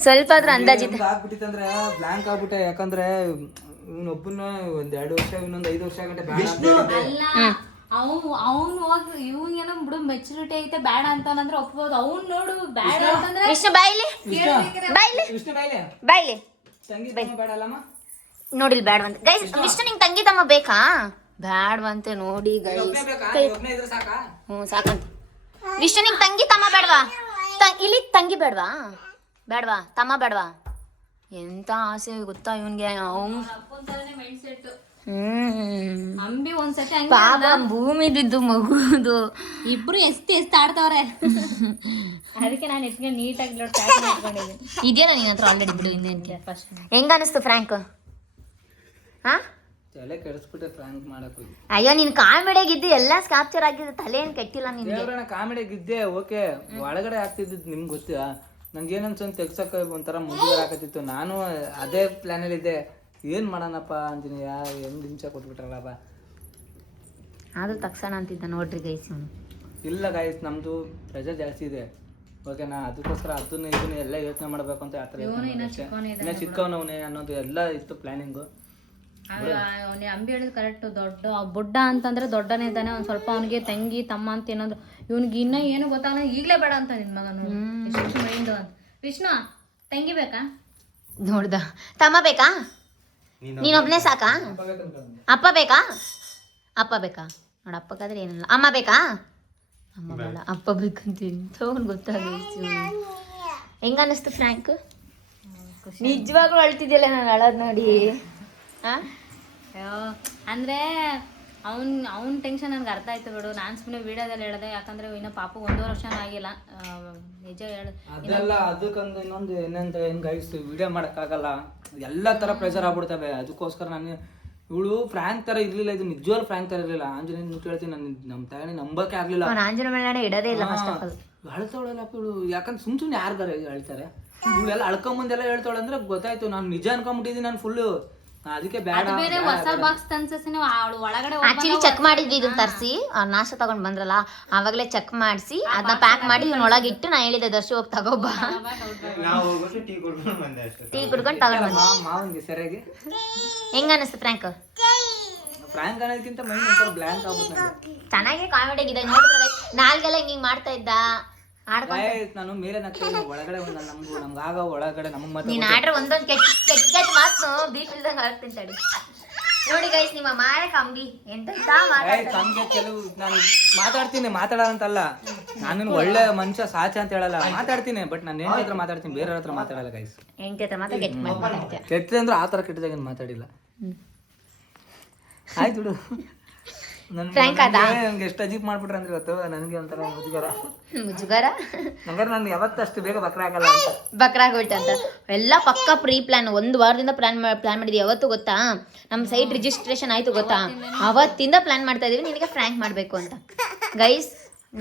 ಸ್ವಲ್ಪ ಆದ್ರೂ ಅಂದಾಜಿದೆ. ಆಗ್ಬಿಟ್ಟಿತ್ತಂದ್ರೆ ಬ್ಲ್ಯಾಂಕ್ ಆಗ್ಬಿಟ್ಟೆ. ಯಾಕಂದ್ರೆ ಇವನೊಬ್ಬನ 1-2 ವರ್ಷ, ಇನ್ನೊಂದು 5 ವರ್ಷ ಗಂಟೆ ಅಲ್ಲ. ಅವ್ನು ಹೋಗಿ ಇವ್ನಿಗೇನೋ ಬಿಡು ಮೆಚುರಿಟಿ ಐತೆ, ಬೇಡ ಅಂತಂದ್ರೆ ಒಪ್ಬೋದು. ಅವ್ನು ನೋಡು ಬೇಡ ಅಂತಂದ್ರೆ ವಿಷ್ಣು ಬಾಯ್ಲಿ ವಿಷ್ಣು ಬಾಯ್ಲೆ ಬಾಯ್ಲಿ ತಂಗಿ ಬೇಡ ಅಲ್ಲಮ್ಮ. ನೋಡಿಲ್ ಬೇಡವಂತೆ ಗೈಸ್. ವಿಷ್ಣು ನಿಂಗೆ ತಂಗಿ ತಮ್ಮ ಬೇಕಾ? ಬೇಡವಂತೆ ನೋಡಿ ಗೈಸ್. ಒಬ್ಬನೇ ಇದ್ರೆ ಸಾಕಾ? ಹ್ಞೂ ಸಾಕಂತ. ವಿಷ್ಣು ನಿಂಗೆ ತಂಗಿ ತಮ್ಮ ಬೇಡವಾ? ಇಲ್ಲಿ ತಂಗಿ ಬೇಡವಾ? ಬೇಡವಾ? ತಮ್ಮ ಬೇಡವಾ? ಎಂತ ಆಸೆ ಗೊತ್ತಾ ಇವನ್ಗೆ. ಅಂಬಿ ಒಂದ್ಸತಿ ಪಾಪ ಭೂಮಿದಿದ್ದು ಮಗುದು ಇಬ್ರು ಎಸ್ತಿ ಆಡ್ತಾವ್ರೆ. ಅದಕ್ಕೆ ನಾನು ಎತ್ಕೊಂಡು ನೀಟಾಗಿ ಇಟ್ಕೊಂಡಿದ್ದೀನಿ. ಇದೆಯಲ್ಲ ನಿನ್ನ ಹತ್ರ ಆಲ್ರೆಡಿ ಬಿಡು. ಇನ್ನೇನು ಫಸ್ಟ್ ಹೆಂಗ ಅನಿಸ್ತು ಫ್ರ್ಯಾಂಕ್? ಹಾ ತಲೆ ಕೆಡಿಸ್ಬಿಟ್ಟೆ ಫ್ರ್ಯಾಂಕ್ ಮಾಡಕ್ ಹೋಗಿ. ಅಯ್ಯೋ ನೀನ್ ಕಾಮಿಡಿಯಾಗಿದ್ದು ಎಲ್ಲ ಕ್ಯಾಪ್ಚರ್ ಆಗಿದ್ದು, ತಲೆ ಏನ್ ಕೆಟ್ಟಿಲ್ಲ ನಿನ್ಗೆ. ಕಾಮಿಡಿಯಾಗಿದ್ದೆ ಓಕೆ, ಒಳಗಡೆ ಆಗ್ತಿದ್ದು ನಿಮ್ಗೆ ಗೊತ್ತಾ. ನಂಗೇನನ್ಸೊಂದು ತೆಗ್ಸಕ್ಕೆ ಒಂಥರ ಮುಜುಗರ ಆಗತ್ತಿತ್ತು. ನಾನು ಅದೇ ಪ್ಲ್ಯಾನಲ್ಲಿದ್ದೆ, ಏನು ಮಾಡೋಣಪ್ಪ ಅಂಜನೀಯ, ಹೆಂಗೆ ಹಿಂಸೆ ಕೊಟ್ಬಿಟ್ರಲ್ಲಪ್ಪ. ಆದ್ರೂ ತಕ್ಷಣ ಅಂತಿದ್ದ ನೋಡ್ರಿ ಗೈಸ್. ಇಲ್ಲ ಗೈಸ್, ನಮ್ಮದು ಪ್ರೆಷರ್ ಜಾಸ್ತಿ ಇದೆ ಓಕೆನಾ. ಅದಕ್ಕೋಸ್ಕರ ಇದನ್ನು ಎಲ್ಲ ಯೋಚನೆ ಮಾಡಬೇಕು ಅಂತ ಆ ಥರ ಇನ್ನು ಚಿಕ್ಕವನವನೇ ಅನ್ನೋದು ಎಲ್ಲ ಇತ್ತು ಪ್ಲ್ಯಾನಿಂಗು. ಅಂಬಿ ಹೇಳಿದ್ ಕರೆಕ್ಟ್. ಬುಡ್ಡ ಅಂತಂದ್ರೆ ದೊಡ್ಡನೇ ಇದ್ದಾನೆ. ಒಂದ್ ಸ್ವಲ್ಪ ಅವನಿಗೆ ತಂಗಿ ತಮ್ಮ ಅಂತ ಏನಾದ್ರು, ಇವ್ನಿಗೆ ಇನ್ನ ಏನು ಗೊತ್ತಾಗಲ್ಲ. ಈಗ್ಲೇ ಬೇಡ ಅಂತ ನಿನ್ ಮಗನು ಎಷ್ಟು ಮೈಂಡು ಅಂತ. ವಿಷ್ಣು ತಂಗಿ ಬೇಕಾ? ನೋಡ್ದ ತಮ್ಮ ಬೇಕಾ? ನೀನೊಬ್ನೇ ಸಾಕಾ? ಅಪ್ಪ ಬೇಕಾ? ಅಪ್ಪ ಬೇಕಾ? ನೋಡ ಅಪ್ಪಗಾದ್ರೆ ಏನಲ್ಲ. ಅಮ್ಮ ಬೇಕಾ? ಅಮ್ಮ ಬೇಡ, ಅಪ್ಪ ಬೇಕಂತೀನಿ. ಗೊತ್ತಾಗೈತಿ. ಹೆಂಗ ಅನ್ನಿಸ್ತು ಫ್ರ್ಯಾಂಕ್? ನಿಜವಾಗ್ಲೂ ಅಳ್ತಿದ್ಯಲ್ಲ ನಾನು ಅಳೋದ್ ನೋಡಿ. ಅಂದ್ರೆ ಅವ್ನ ಟೆನ್ಷನ್ ನನ್ಗೆ ಅರ್ಥ ಆಯ್ತು ಬಿಡು. ನಾನು ಸುಮ್ಮನೆ ವಿಡಿಯೋದಲ್ಲಿ ಹೇಳಿದೆ, ಯಾಕಂದ್ರೆ ಇನ್ನು ಪಾಪ 1.5 ವರ್ಷನೂ ಆಗಿಲ್ಲ. ನಿಜ ಹೇಳ ಅದೆಲ್ಲ ಅದಕ್ಕೊಂದು ಇನ್ನೊಂದು ಏನಂತ ಹೆಂಗಾಯ್ತು, ವಿಡಿಯೋ ಮಾಡೋಕ್ಕಾಗಲ್ಲ, ಎಲ್ಲ ಥರ ಪ್ರೆಷರ್ ಆಗ್ಬಿಡ್ತವೆ. ಅದಕ್ಕೋಸ್ಕರ ನಾನು ಇವಳು ಫ್ರ್ಯಾಂಕ್ ಥರ ಇರಲಿಲ್ಲ, ಇದು ನಿಜವಾಗ್ಲೂ ಫ್ರ್ಯಾಂಕ್ ಥರ ಇರಲಿಲ್ಲ. ಆಂಜನೇಯ ನುಟ್ಟು ಹೇಳ್ತೀನಿ, ನಾನು ನಮ್ಮ ತಾಯಿ ನಂಬಕ್ಕೆ ಆಗಲಿಲ್ಲ. ಆಂಜನೇಯ ಮೇಲೆ ಇಡೋದೇ ಇಲ್ಲ ಫಸ್ಟ್ ಆಫ್ ಆಲ್. ಅಳ್ತಾವಳಲ್ಲಪ್ಪ ಇವಳು. ಯಾಕಂದ್ರೆ ಸುಮ್ಮನೆ ಯಾರ್ಗಾರ ಹೇಳ್ತಾರೆ. ಇವೆಲ್ಲ ಅಳ್ಕೊಂಬಂದೆಲ್ಲ ಹೇಳ್ತಾಳೆ ಅಂದ್ರೆ ಗೊತ್ತಾಯ್ತು. ನಾನು ನಿಜ ಅನ್ಕೊಂಡ್ಬಿಟ್ಟಿದ್ದೀನಿ ನಾನು ಫುಲ್ಲು. ಅದಕ್ಕೆ ಬೇಡ ಅದು ಬೇರೆ ಹೊಸ ಬಾಕ್ಸ್ ತನ್ಸಿ ಅವಳು ಒಳಗಡೆ ಆಕ್ಚುಲಿ ಚೆಕ್ ಮಾಡಿದ್ವಿ ಇದನ್ನ ತರಿಸಿ ನಾಷ್ಟ ತಗೊಂಡ್ ಬಂದ್ರಲ್ಲ ಆವಾಗಲೇ ಚೆಕ್ ಮಾಡಿಸಿ ಅದನ್ನ ಪ್ಯಾಕ್ ಮಾಡಿ ಇವನ್ ಒಳಗಿಟ್ಟು ನಾ ಹೇಳಿದೆ ದರ್ಶಿ ಹೋಗಿ ತಗೋಬಾ ನಾವು ಹೋಗ್ಬಿಟ್ಟು ಟೀ ಕುಡ್ಕೊಂಡು ಬಂದೆ ಅಷ್ಟೇ. ಟೀ ಕುಡ್ಕೊಂಡು ತಗೊಂಡ್ ಬಂದ. ಮಾವನ್ಗೆ ಸರಿಯಾಗಿ ಹೆಂಗ ಅನಿಸ್ತು ಫ್ರ್ಯಾಂಕ್? ಫ್ರಾಂಕ್ ಅನ್ನೋದಕ್ಕಿಂತ ಮೈಂಡ್ ಒಂಥರ ಬ್ಲ್ಯಾಂಕ್ ಆಗ್ಬಿಟ್ಟು ಚೆನ್ನಾಗಿ ಕಾಮಿಡಿ ಆಗಿದೆ ನೋಡಿದ್ರೆ ನಾಲ್ಗೆಲ್ಲ ಹಿಂಗ್ ಮಾಡ್ತಾ ಇದ್ದ ನಾನು ಮೇಲೆ ನಗ್ತೀನಿ ಒಳಗಡೆ ಒಂದು ನಮ್ಗೆ ಆಗ ಒಳಗಡೆ ನಮಗ್ ಮಾತ್ರ ನೀನ್ ಆಡ್ರೆ ಒಂದೊಂದ್ ಕೆಟ್ಟ ಮಾತು ಬೀಟ್ ಇಲ್ದಂಗ ಆಡ್ತೀನಿ ತಡಿ. ನೋಡಿ ಗೈಸ್ ನಿಮ್ಮ ಮಾರೇ ಕಂಬಿ ಎಂತ ನಮ್ಗೆ ಕೆಲವು ನಾನು ಮಾತಾಡ್ತೀನಿ ಮಾತಾಡೋಂತಲ್ಲ, ನಾನು ಒಳ್ಳೆ ಮನುಷ್ಯ ಸಾಚ ಅಂತ ಹೇಳಲ್ಲ, ಮಾತಾಡ್ತೀನಿ. ಬಟ್ ನಾನು ಹೆಂಡತಿ ಹತ್ರ ಮಾತಾಡ್ತೀನಿ, ಬೇರೆ ಹತ್ರ ಮಾತಾಡಲ್ಲ ಗೈಸ್. ಹೆಂಡತಿ ಹತ್ರ ಮಾತ್ರ ಕೆಟ್ಟ ಮಾತಾಡ್ತೀಯ. ಕೆಟ್ಟದೆ ಅಂದ್ರೆ ಆ ಥರ ಕೆಟ್ಟದಾಗ ಮಾತಾಡಿಲ್ಲ. ಆಯ್ತು ಬಿಡು. ನನ್ಗೆ ಎಷ್ಟು ಅಜೀಬ್ ಮಾಡ್ಬಿಟ್ರೆ ಅಂದ್ರೆ ಇವತ್ತು ನನಗೆ ಒಂಥರ ಮುಜುಗರ. ಹಂಗಾರೆ ನಾನು ಯಾವತ್ತೂ ಅಷ್ಟು ಬೇಗ ಬಕ್ರ ಆಗಲ್ಲ ಅಂತ. ಬಕ್ರ ಆಗ್ಬಿಟ್ಟಂತ ಎಲ್ಲ ಪಕ್ಕ ಪ್ರೀ ಪ್ಲಾನ್ 1 ವಾರದಿಂದ ಪ್ಲಾನ್ ಮಾಡಿದ್ವಿ. ಯಾವತ್ತು ಗೊತ್ತಾ ನಮ್ಮ ಸೈಟ್ ರಿಜಿಸ್ಟ್ರೇಷನ್ ಆಯ್ತು ಗೊತ್ತಾ, ಅವತ್ತಿಂದ ಪ್ಲಾನ್ ಮಾಡ್ತಾ ಇದೀವಿ ನಿನಗೆ ಫ್ರ್ಯಾಂಕ್ ಮಾಡಬೇಕು ಅಂತ. ಗೈಸ್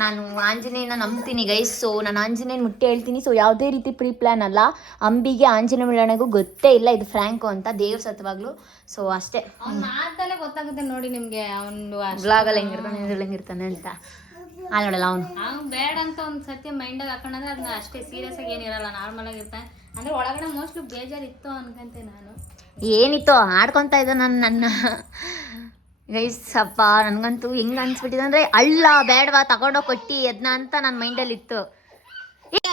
ನಾನು ಆಂಜನೇಯನ ನಂಬ್ತೀನಿ ಗೈಸ್. ಸೊ ನಾನು ಆಂಜನೇಯನ ಮುಟ್ಟಿ ಹೇಳ್ತೀನಿ. ಸೊ ಯಾವುದೇ ರೀತಿ ಪ್ರೀ ಪ್ಲಾನ್ ಅಲ್ಲ. ಅಂಬಿಗೆ ಆಂಜನೇಯ ಮಿಲನಗೂ ಗೊತ್ತೇ ಇಲ್ಲ ಇದು ಫ್ರ್ಯಾಂಕು ಅಂತ, ದೇವ್ರ ಸತ್ವಾಗ್ಲು. ಸೊ ಅಷ್ಟೇ, ಅವ್ನ ಮಾತಲ್ಲೇ ಗೊತ್ತಾಗುತ್ತೆ ನೋಡಿ ನಿಮ್ಗೆ. ಅವ್ನು ಬ್ಲಾಗಲ್ಲಿ ಹೆಂಗಿರ್ತಾನೆ ಅಂತ ನೋಡಲ್ಲ ಅವನು. ಅವ್ನು ಬೇಡ ಅಂತ ಒಂದ್ ಸತಿ ಮೈಂಡಾಗ ಹಾಕೊಂಡ್ರೆ ಅದನ್ನ ಅಷ್ಟೇ ಸೀರಿಯಸ್ ಆಗಿ ಏನಿರಲ್ಲ, ನಾರ್ಮಲ್ ಆಗಿರ್ತಾನೆ. ಅಂದ್ರೆ ಒಳಗಡೆ ಮೋಸ್ಟ್ಲಿ ಬೇಜಾರಿತ್ತು ಅನ್ಕಂತೆ ನಾನು. ಏನಿತ್ತು ಆಡ್ಕೊತ ಇದ್ದ ನನ್ನ ಗೈಸ್. ಅಪ್ಪ ನನಗಂತೂ ಹೆಂಗೆ ಅನ್ಸ್ಬಿಟ್ಟಿದೆ ಅಂದರೆ ಅಲ್ಲ ಬೇಡವಾ ತಗೊಂಡೋಗಿ ಕೊಟ್ಟು ಅದನ್ನ ಅಂತ ನನ್ನ ಮೈಂಡಲ್ಲಿ ಇತ್ತು.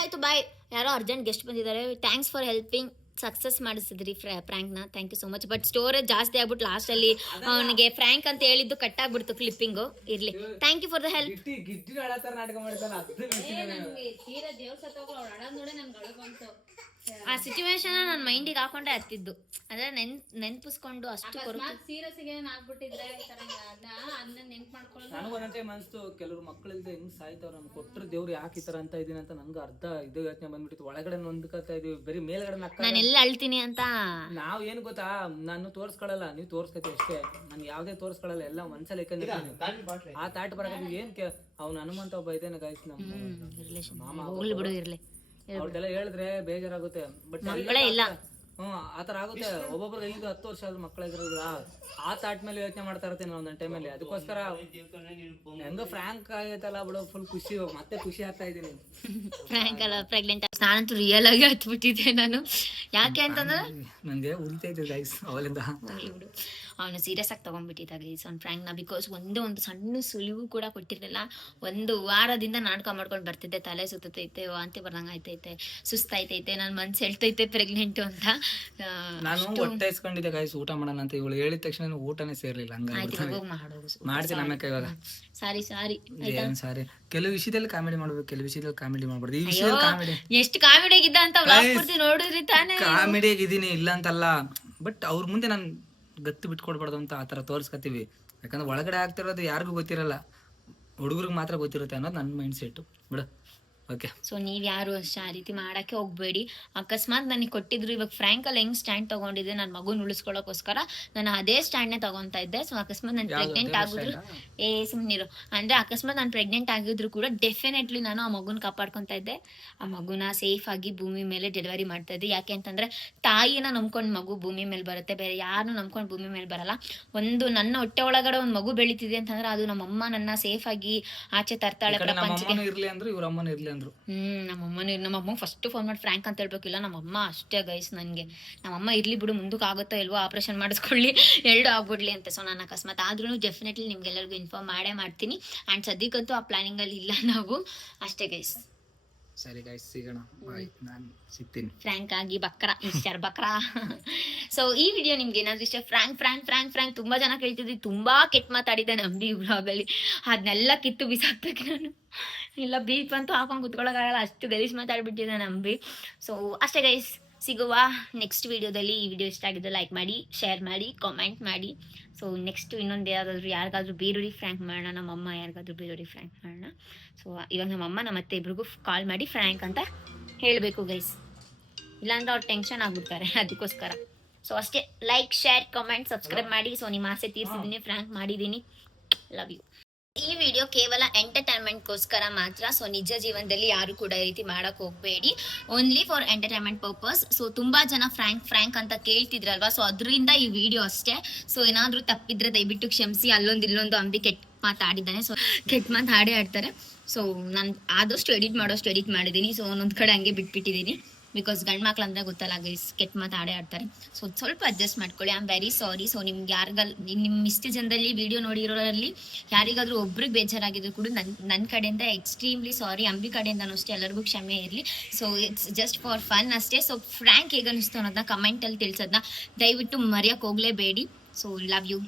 ಆಯಿತು ಬಾಯ್. ಯಾರೋ ಅರ್ಜೆಂಟ್ ಗೆಸ್ಟ್ ಬಂದಿದ್ದಾರೆ. Thanks for helping. ಸಕ್ಸಸ್ ಮಾಡಿಸಿದ್ರಿ ಫ್ರ್ಯಾಂಕ್ನ, thank you so much. But storage ಜಾಸ್ತಿ ಆಗ್ಬಿಟ್ಟು ಲಾಸ್ಟಲ್ಲಿ ಅವನಿಗೆ ಫ್ರ್ಯಾಂಕ್ ಅಂತ ಹೇಳಿದ್ದು ಕಟ್ ಆಗ್ಬಿಡ್ತು ಕ್ಲಿಪ್ಪಿಂಗು. ಇರಲಿ, thank you for the help. ಆ ಸಿಚುವೇಶನ್ ನನ್ನ ಮೈಂಡಿಗೆ ಹಾಕೊಂಡೆ ಹತ್ತಿದ್ದು, ಅಂದ್ರೆ ನೆನ್ಪಿಸ್ಕೊಂಡು ಅಷ್ಟು ಸೀರಿಯಸ್ ಆಗ್ಬಿಟ್ಟಿದ್ರೆ ಅದನ್ನ ನೆನ್ಪು ಮಾಡ್ಕೊಂಡು ನನಗೂ ಒಂದೊಂದ್ ಟೈಮ್ ಅನ್ಸ್ತು ಕೆಲವರು ಮಕ್ಕಳಿಲ್ದೆ ಹೆಂಗ್ ಸಾಯ್ತಾವ್ರ, ನಮ್ಗೆ ಕೊಟ್ಟರು ದೇವ್ರು ಯಾಕೆ ಈ ತರ ಅಂತ ಇದೀನಿ ಅಂತ ನಂಗೆ ಅರ್ಧ ಇದು ಯೋಚನೆ ಬಂದ್ಬಿಟ್ಟಿತ್ತು. ಒಳಗಡೆ ನೊಂದ್ಕೊತಾ ಇದೀವಿ, ಬರೀ ಮೇಲ್ಗಡೆ ನಾನೆಲ್ಲ ಅಳ್ತೀನಿ ಅಂತ. ನಾವ್ ಏನ್ ಗೊತ್ತಾ, ನಾನು ತೋರ್ಸ್ಕೊಳಲ್ಲ, ನೀವು ತೋರ್ಸ್ಕೊತೀವಿ ಅಷ್ಟೇ. ನಾನು ಯಾವ್ದೇ ತೋರ್ಸ್ಕೊಳಲ್ಲ, ಎಲ್ಲ ಮನ್ಸಲ್ಲಿ ಯಾಕಂದ್ರೆ ಆ ತಾಟ್ ಬರಕ ಏನ್ ಅವ್ನು ಹನುಮಂತ ಒಬ್ಬ ಇದೇನೆ ಗೈಸ್ ನಮ್ಮ ಮಾಮ. ಹೋಗ್ಲಿ ಬಿಡು, ಇರ್ಲಿ. ಅವ್ರಿಗೆಲ್ಲ ಹೇಳಿದ್ರೆ ಬೇಜಾರಾಗುತ್ತೆ. ಬಟ್ ಮಕ್ಕಳೇ ಇಲ್ಲ. ಆತರ ಆಗುತ್ತೆ. ಒಬ್ಬೊಬ್ರಿಗೆ 5-10 ವರ್ಷ ಆದ್ರೂ ಮಕ್ಕಳಿದ್ರಲ್ಲ, ಆ ತಾಟ್ ಮೇಲೆ ಯೋಚನೆ ಮಾಡ್ತಾ ಇರ್ತೀನಿ ಒಂದೊಂದು ಟೈಮಲ್ಲಿ. ಅದಕ್ಕೋಸ್ಕರ ಹೆಂಗೋ ಫ್ರ್ಯಾಂಕ್ ಆಗೈತಲ್ಲ ಬಿಡು, ಫುಲ್ ಖುಷಿ, ಮತ್ತೆ ಖುಷಿ ಆಗ್ತಾ ಇದೀನಿ. ಫ್ರ್ಯಾಂಕ್ ಅಲ್ಲ, ಪ್ರೆಗ್ನೆಂಟ್. ನಾನಂತೂ ರಿಯಲ್ ಆಗಿ ಹತ್ಬಿಟ್ಟಿದ್ದೆ ನಾನು. ಯಾಕೆ ಅಂತಂದ್ರೆ ನನಗೆ ಉಳಿತೈತೆ ಗೈಸ್ ಅವಲಿಂದ. ಅವನು ಸೀರಿಯಸ್ ಆಗಿ ತಗೊಂಡ್ಬಿಟ್ಟಿದ್ದ ಗೈಸ್ ಅವ್ನು ಫ್ರ್ಯಾಂಕ್ನ. ಬಿಕಾಸ್ ಒಂದು ಸಣ್ಣ ಸುಳಿವು ಕೂಡ ಕೊಟ್ಟಿರಲಿಲ್ಲ. 1 ವಾರದಿಂದ ನಾಟಕ ಮಾಡ್ಕೊಂಡು ಬರ್ತಿದ್ದೆ. ತಲೆ ಸುತ್ತೈತೆ, ವಾಂತಿ ಬರ್ದಂಗೆ ಆಯ್ತೈತೆ, ಸುಸ್ತಾಯ್ತೈತೆ, ನನ್ನ ಮನ್ಸು ಹೇಳ್ತೈತೆ ಪ್ರೆಗ್ನೆಂಟು ಅಂತ. ನಾನು ಹೊಟ್ಟೆ ಇಸ್ಕೊಂಡಿದ್ದೆ ಗೈಸ್ ಊಟ ಮಾಡೋಣ ಅಂತ. ಇವಳು ಹೇಳಿದ ತಕ್ಷಣ ಊಟನೇ ಸೇರ್ಲಿಲ್ಲ. ಹಂಗಾಗಿ ಮಾಡ್ತೀನಿ ಆಮೇಲೆ. ಇವಾಗ ಸಾರಿ ಸಾರಿ. ಕೆಲವು ವಿಷಯದಲ್ಲಿ ಕಾಮಿಡಿ ಮಾಡ್ಬೇಕು, ಕೆಲವು ವಿಷಯದಲ್ಲಿ ಕಾಮಿಡಿ ಮಾಡ್ಬಾರ್ದು. ಈ ವಿಷಯದಲ್ಲಿ ಕಾಮಿಡಿ ಎಷ್ಟು ಕಾಮಿಡಿ ಆಗಿದ್ದ ಅಂತ ನೋಡಿದ್ರಿ ತಾನೇ. ಕಾಮಿಡಿ ಆಗಿದ್ದೀನಿ ಇಲ್ಲ ಅಂತಲ್ಲ, ಬಟ್ ಅವ್ರ ಮುಂದೆ ನಾನು ಗತ್ತು ಬಿಟ್ಕೊಡ್ಬಾರ್ದು ಅಂತ ಆ ಥರ ತೋರಿಸ್ಕೊತೀವಿ. ಯಾಕಂದ್ರೆ ಒಳಗಡೆ ಆಗ್ತಿರೋದು ಯಾರಿಗೂ ಗೊತ್ತಿರಲ್ಲ, ಹುಡುಗರಿಗೆ ಮಾತ್ರ ಗೊತ್ತಿರುತ್ತೆ ಅನ್ನೋದು ನನ್ನ ಮೈಂಡ್ ಸೆಟ್ಟು ಬಿಡು. ಓಕೆ, ಸೊ ನೀವು ಯಾರು ಅಷ್ಟೇ ಆ ರೀತಿ ಮಾಡೋಕ್ಕೆ ಹೋಗಬೇಡಿ. ಅಕಸ್ಮಾತ್ ನನಗೆ ಕೊಟ್ಟಿದ್ರು. ಇವಾಗ ಫ್ರ್ಯಾಂಕಲ್ಲಿ ಹೆಂಗೆ ಸ್ಟ್ಯಾಂಡ್ ತೊಗೊಂಡಿದ್ದೆ ನನ್ನ ಮಗುನ ಉಳಿಸ್ಕೊಳ್ಳೋಕ್ಕೋಸ್ಕರ, ನಾನು ಅದೇ ಸ್ಟ್ಯಾಂಡ್ನೇ ತೊಗೊತಾ ಇದ್ದೆ. ಸೊ ಅಕಸ್ಮಾತ್ ನಾನು ಪ್ರೆಗ್ನೆಂಟ್ ಆಗಿದ್ರು ಸುಮ್ಮನಿರು ಅಂದರೆ ಅಕಸ್ಮಾತ್ ನಾನು ಪ್ರೆಗ್ನೆಂಟ್ ಆಗಿದ್ರು ಕೂಡ ಡೆಫಿನೆಟ್ಲಿ ನಾನು ಆ ಮಗುನ ಕಾಪಾಡ್ಕೊತಾ ಇದ್ದೆ. ಆ ಮಗುನ ಸೇಫಾಗಿ ಭೂಮಿ ಮೇಲೆ ಡೆಲಿವರಿ ಮಾಡ್ತಾ ಇದ್ದೆ. ಯಾಕೆ ಅಂತಂದರೆ ತಾಯಿನ ನಂಬ್ಕೊಂಡು ಮಗು ಭೂಮಿ ಮೇಲೆ ಬರುತ್ತೆ, ಬೇರೆ ಯಾರನ್ನೂ ನಂಬ್ಕೊಂಡು ಭೂಮಿ ಮೇಲೆ ಬರಲ್ಲ. ನನ್ನ ಹೊಟ್ಟೆ ಒಳಗಡೆ ಒಂದು ಮಗು ಬೆಳೀತಿದೆ ಅಂತಂದ್ರೆ ಅದು ನಮ್ಮಮ್ಮ ನನ್ನ ಸೇಫಾಗಿ ಆಚೆ ತರ್ತಾಳೆ ಪ್ರಪಂಚಕ್ಕೆ. ನಮ್ಮಮ್ಮ ಫಸ್ಟ್ ಫೋನ್ ಮಾಡಿ ಫ್ರ್ಯಾಂಕ್ ಅಂತ ಹೇಳ್ಬೇಕಿಲ್ಲ. ನಮ್ಮಮ್ಮ ಅಷ್ಟೇ ಗೈಸ್ ನನಗೆ. ನಮ್ಮಮ್ಮ ಇರ್ಲಿ ಬಿಡು, ಮುಂದಕ್ಕೆ ಆಗುತ್ತೋ ಇಲ್ವೋ, ಆಪ್ರೇಷನ್ ಮಾಡಿಸ್ಕೊಳ್ಳಿ, 2 ಆಗ್ಬಿಡ್ಲಿ ಅಂತ. ಸೊ ನಾನು ಅಕಸ್ಮಾತ್ ಆದ್ರೂ ಡೆಫಿನೆಟ್ಲಿ ನಿಮ್ಗೆಲ್ಲರಿಗೂ ಇನ್ಫಾರ್ಮ್ ಮಾಡ್ತೀನಿ. ಆ್ಯಂಡ್ ಸದ್ಯಕ್ಕಂತೂ ಆ ಪ್ಲಾನಿಂಗಲ್ಲಿ ಇಲ್ಲ ನಾವು. ಅಷ್ಟೇ ಗೈಸ್. ಸರಿ ಗೈಸ್, ಸಿಗೋಣ. ಬಾಯ್, ನಾನು ಸಿಗ್ತೀನಿ. ಫ್ರ್ಯಾಂಕ್ ಆಗಿ ಬಕ್ರಾ ಮಿಸ್ಟರ್ ಬಕ್ರಾ. ಸೊ ಈ ವಿಡಿಯೋ ನಿಮ್ಗೆ ಏನಾದ್ರು ಇಷ್ಟ, ಫ್ರ್ಯಾಂಕ್ ತುಂಬಾ ಜನ ಕೇಳ್ತಿದ್ವಿ. ತುಂಬಾ ಕೆಟ್ಟ ಮಾತಾಡಿದ್ದೆ ನಂಬಿ ಬ್ಲಾಗಲ್ಲಿ, ಅದನ್ನೆಲ್ಲ ಕಿತ್ತು ಬಿಸಾಕ್ಬೇಕು ನಾನು. ಇಲ್ಲ ಬೀಪ್ ಅಂತೂ ಹಾಕೊಂಡು ಕುತ್ಕೊಳ್ಳೋಕ್ಕಾಗಲ್ಲ, ಅಷ್ಟು ಗಲೀಜ್ ಮಾತಾಡ್ಬಿಟ್ಟಿದ್ದೆ ನಂಬಿ. ಸೊ ಅಷ್ಟೇ ಗೈಸ್, ಸಿಗುವ ನೆಕ್ಸ್ಟ್ ವಿಡಿಯೋದಲ್ಲಿ. ಈ ವಿಡಿಯೋ ಇಷ್ಟ ಆಗಿದ್ದು ಲೈಕ್ ಮಾಡಿ, ಶೇರ್ ಮಾಡಿ, ಕಾಮೆಂಟ್ ಮಾಡಿ. ಸೊ ನೆಕ್ಸ್ಟ್ ಇನ್ನೊಂದು ಯಾವ್ದಾದ್ರು ಯಾರಿಗಾದ್ರೂ ಬೇರೆಯವ್ರಿಗೆ ಫ್ರ್ಯಾಂಕ್ ಮಾಡೋಣ, ನಮ್ಮಮ್ಮ ಯಾರಿಗಾದ್ರೂ ಬೇರೆಯವ್ರಿಗೆ ಫ್ರ್ಯಾಂಕ್ ಮಾಡೋಣ. ಸೊ ಇವಾಗ ನಮ್ಮಮ್ಮ ಮತ್ತೆ ಇಬ್ರಿಗೂ ಕಾಲ್ ಮಾಡಿ ಫ್ರ್ಯಾಂಕ್ ಅಂತ ಹೇಳಬೇಕು ಗೈಸ್, ಇಲ್ಲಾಂದ್ರೆ ಅವ್ರು ಟೆನ್ಷನ್ ಆಗ್ಬಿಡ್ತಾರೆ. ಅದಕ್ಕೋಸ್ಕರ ಸೊ ಅಷ್ಟೇ. ಲೈಕ್, ಶೇರ್, ಕಾಮೆಂಟ್, ಸಬ್ಸ್ಕ್ರೈಬ್ ಮಾಡಿ. ಸೊ ನಿಮ್ಮ ಆಸೆ ತೀರಿಸಿದ್ದೀನಿ, ಫ್ರ್ಯಾಂಕ್ ಮಾಡಿದ್ದೀನಿ. Love you. ಈ ವಿಡಿಯೋ ಕೇವಲ ಎಂಟರ್ಟೈನ್ಮೆಂಟ್ಗೋಸ್ಕರ ಮಾತ್ರ. ಸೊ ನಿಜ ಜೀವನದಲ್ಲಿ ಯಾರು ಕೂಡ ಈ ರೀತಿ ಮಾಡಕ್ ಹೋಗಬೇಡಿ, only for entertainment purpose. So ತುಂಬಾ ಜನ ಫ್ರ್ಯಾಂಕ್ ಅಂತ ಕೇಳ್ತಿದ್ರಲ್ವಾ, ಸೊ ಅದರಿಂದ ಈ ವಿಡಿಯೋ ಅಷ್ಟೇ. ಸೊ ಏನಾದ್ರೂ ತಪ್ಪಿದ್ರೆ ದಯವಿಟ್ಟು ಕ್ಷಮಿಸಿ. ಅಲ್ಲೊಂದು ಇಲ್ಲೊಂದು ಅಂಬಿ ಕೆಟ್ಟ ಮಾತಾಡಿದ್ದಾನೆ, ಸೊ ಕೆಟ್ಟ ಮಾತು ಹಾಡೇ ಆಡ್ತಾರೆ. ಸೊ ನಾನು ಆದಷ್ಟು ಎಡಿಟ್ ಮಾಡಿದ್ದೀನಿ. ಸೊ ಒಂದೊಂದು ಕಡೆ ಹಂಗೆ ಬಿಟ್ಬಿಟ್ಟಿದ್ದೀನಿ, ಬಿಕಾಸ್ ಗಂಡು ಮಕ್ಳು ಅಂದರೆ ಗೊತ್ತಲ್ಲ ಗೈಸ್, ಕೆಟ್ಟ ಮಾತು ಆಡೇ ಆಡ್ತಾರೆ. ಸೊ ಸ್ವಲ್ಪ ಅಡ್ಜಸ್ಟ್ ಮಾಡ್ಕೊಳ್ಳಿ. I am very sorry. So ನಿಮ್ಗೆ ನಿಮ್ಮ ಇಷ್ಟು ಜನದಲ್ಲಿ ವಿಡಿಯೋ ನೋಡಿರೋರಲ್ಲಿ ಯಾರಿಗಾದ್ರೂ ಒಬ್ರಿಗೆ ಬೇಜಾರಾಗಿದ್ರು ಕೂಡ ನನ್ನ ಕಡೆಯಿಂದ ಎಕ್ಸ್ಟ್ರೀಮ್ಲಿ ಸಾರಿ. ಅಂಬಿ ಕಡೆಯಿಂದನೂ ಅಷ್ಟೇ ಎಲ್ಲರಿಗೂ ಕ್ಷಮೆ ಇರಲಿ. So it's just for fun ಅಷ್ಟೇ. ಸೊ ಫ್ರ್ಯಾಂಕ್ ಹೇಗೆ ಅನ್ನಿಸ್ತು ಅನ್ನೋದನ್ನ ಕಮೆಂಟಲ್ಲಿ ತಿಳಿಸೋದನ್ನ ದಯವಿಟ್ಟು ಮರೆಯೋಕ್ಕೆ ಹೋಗಲೇಬೇಡಿ. So love you.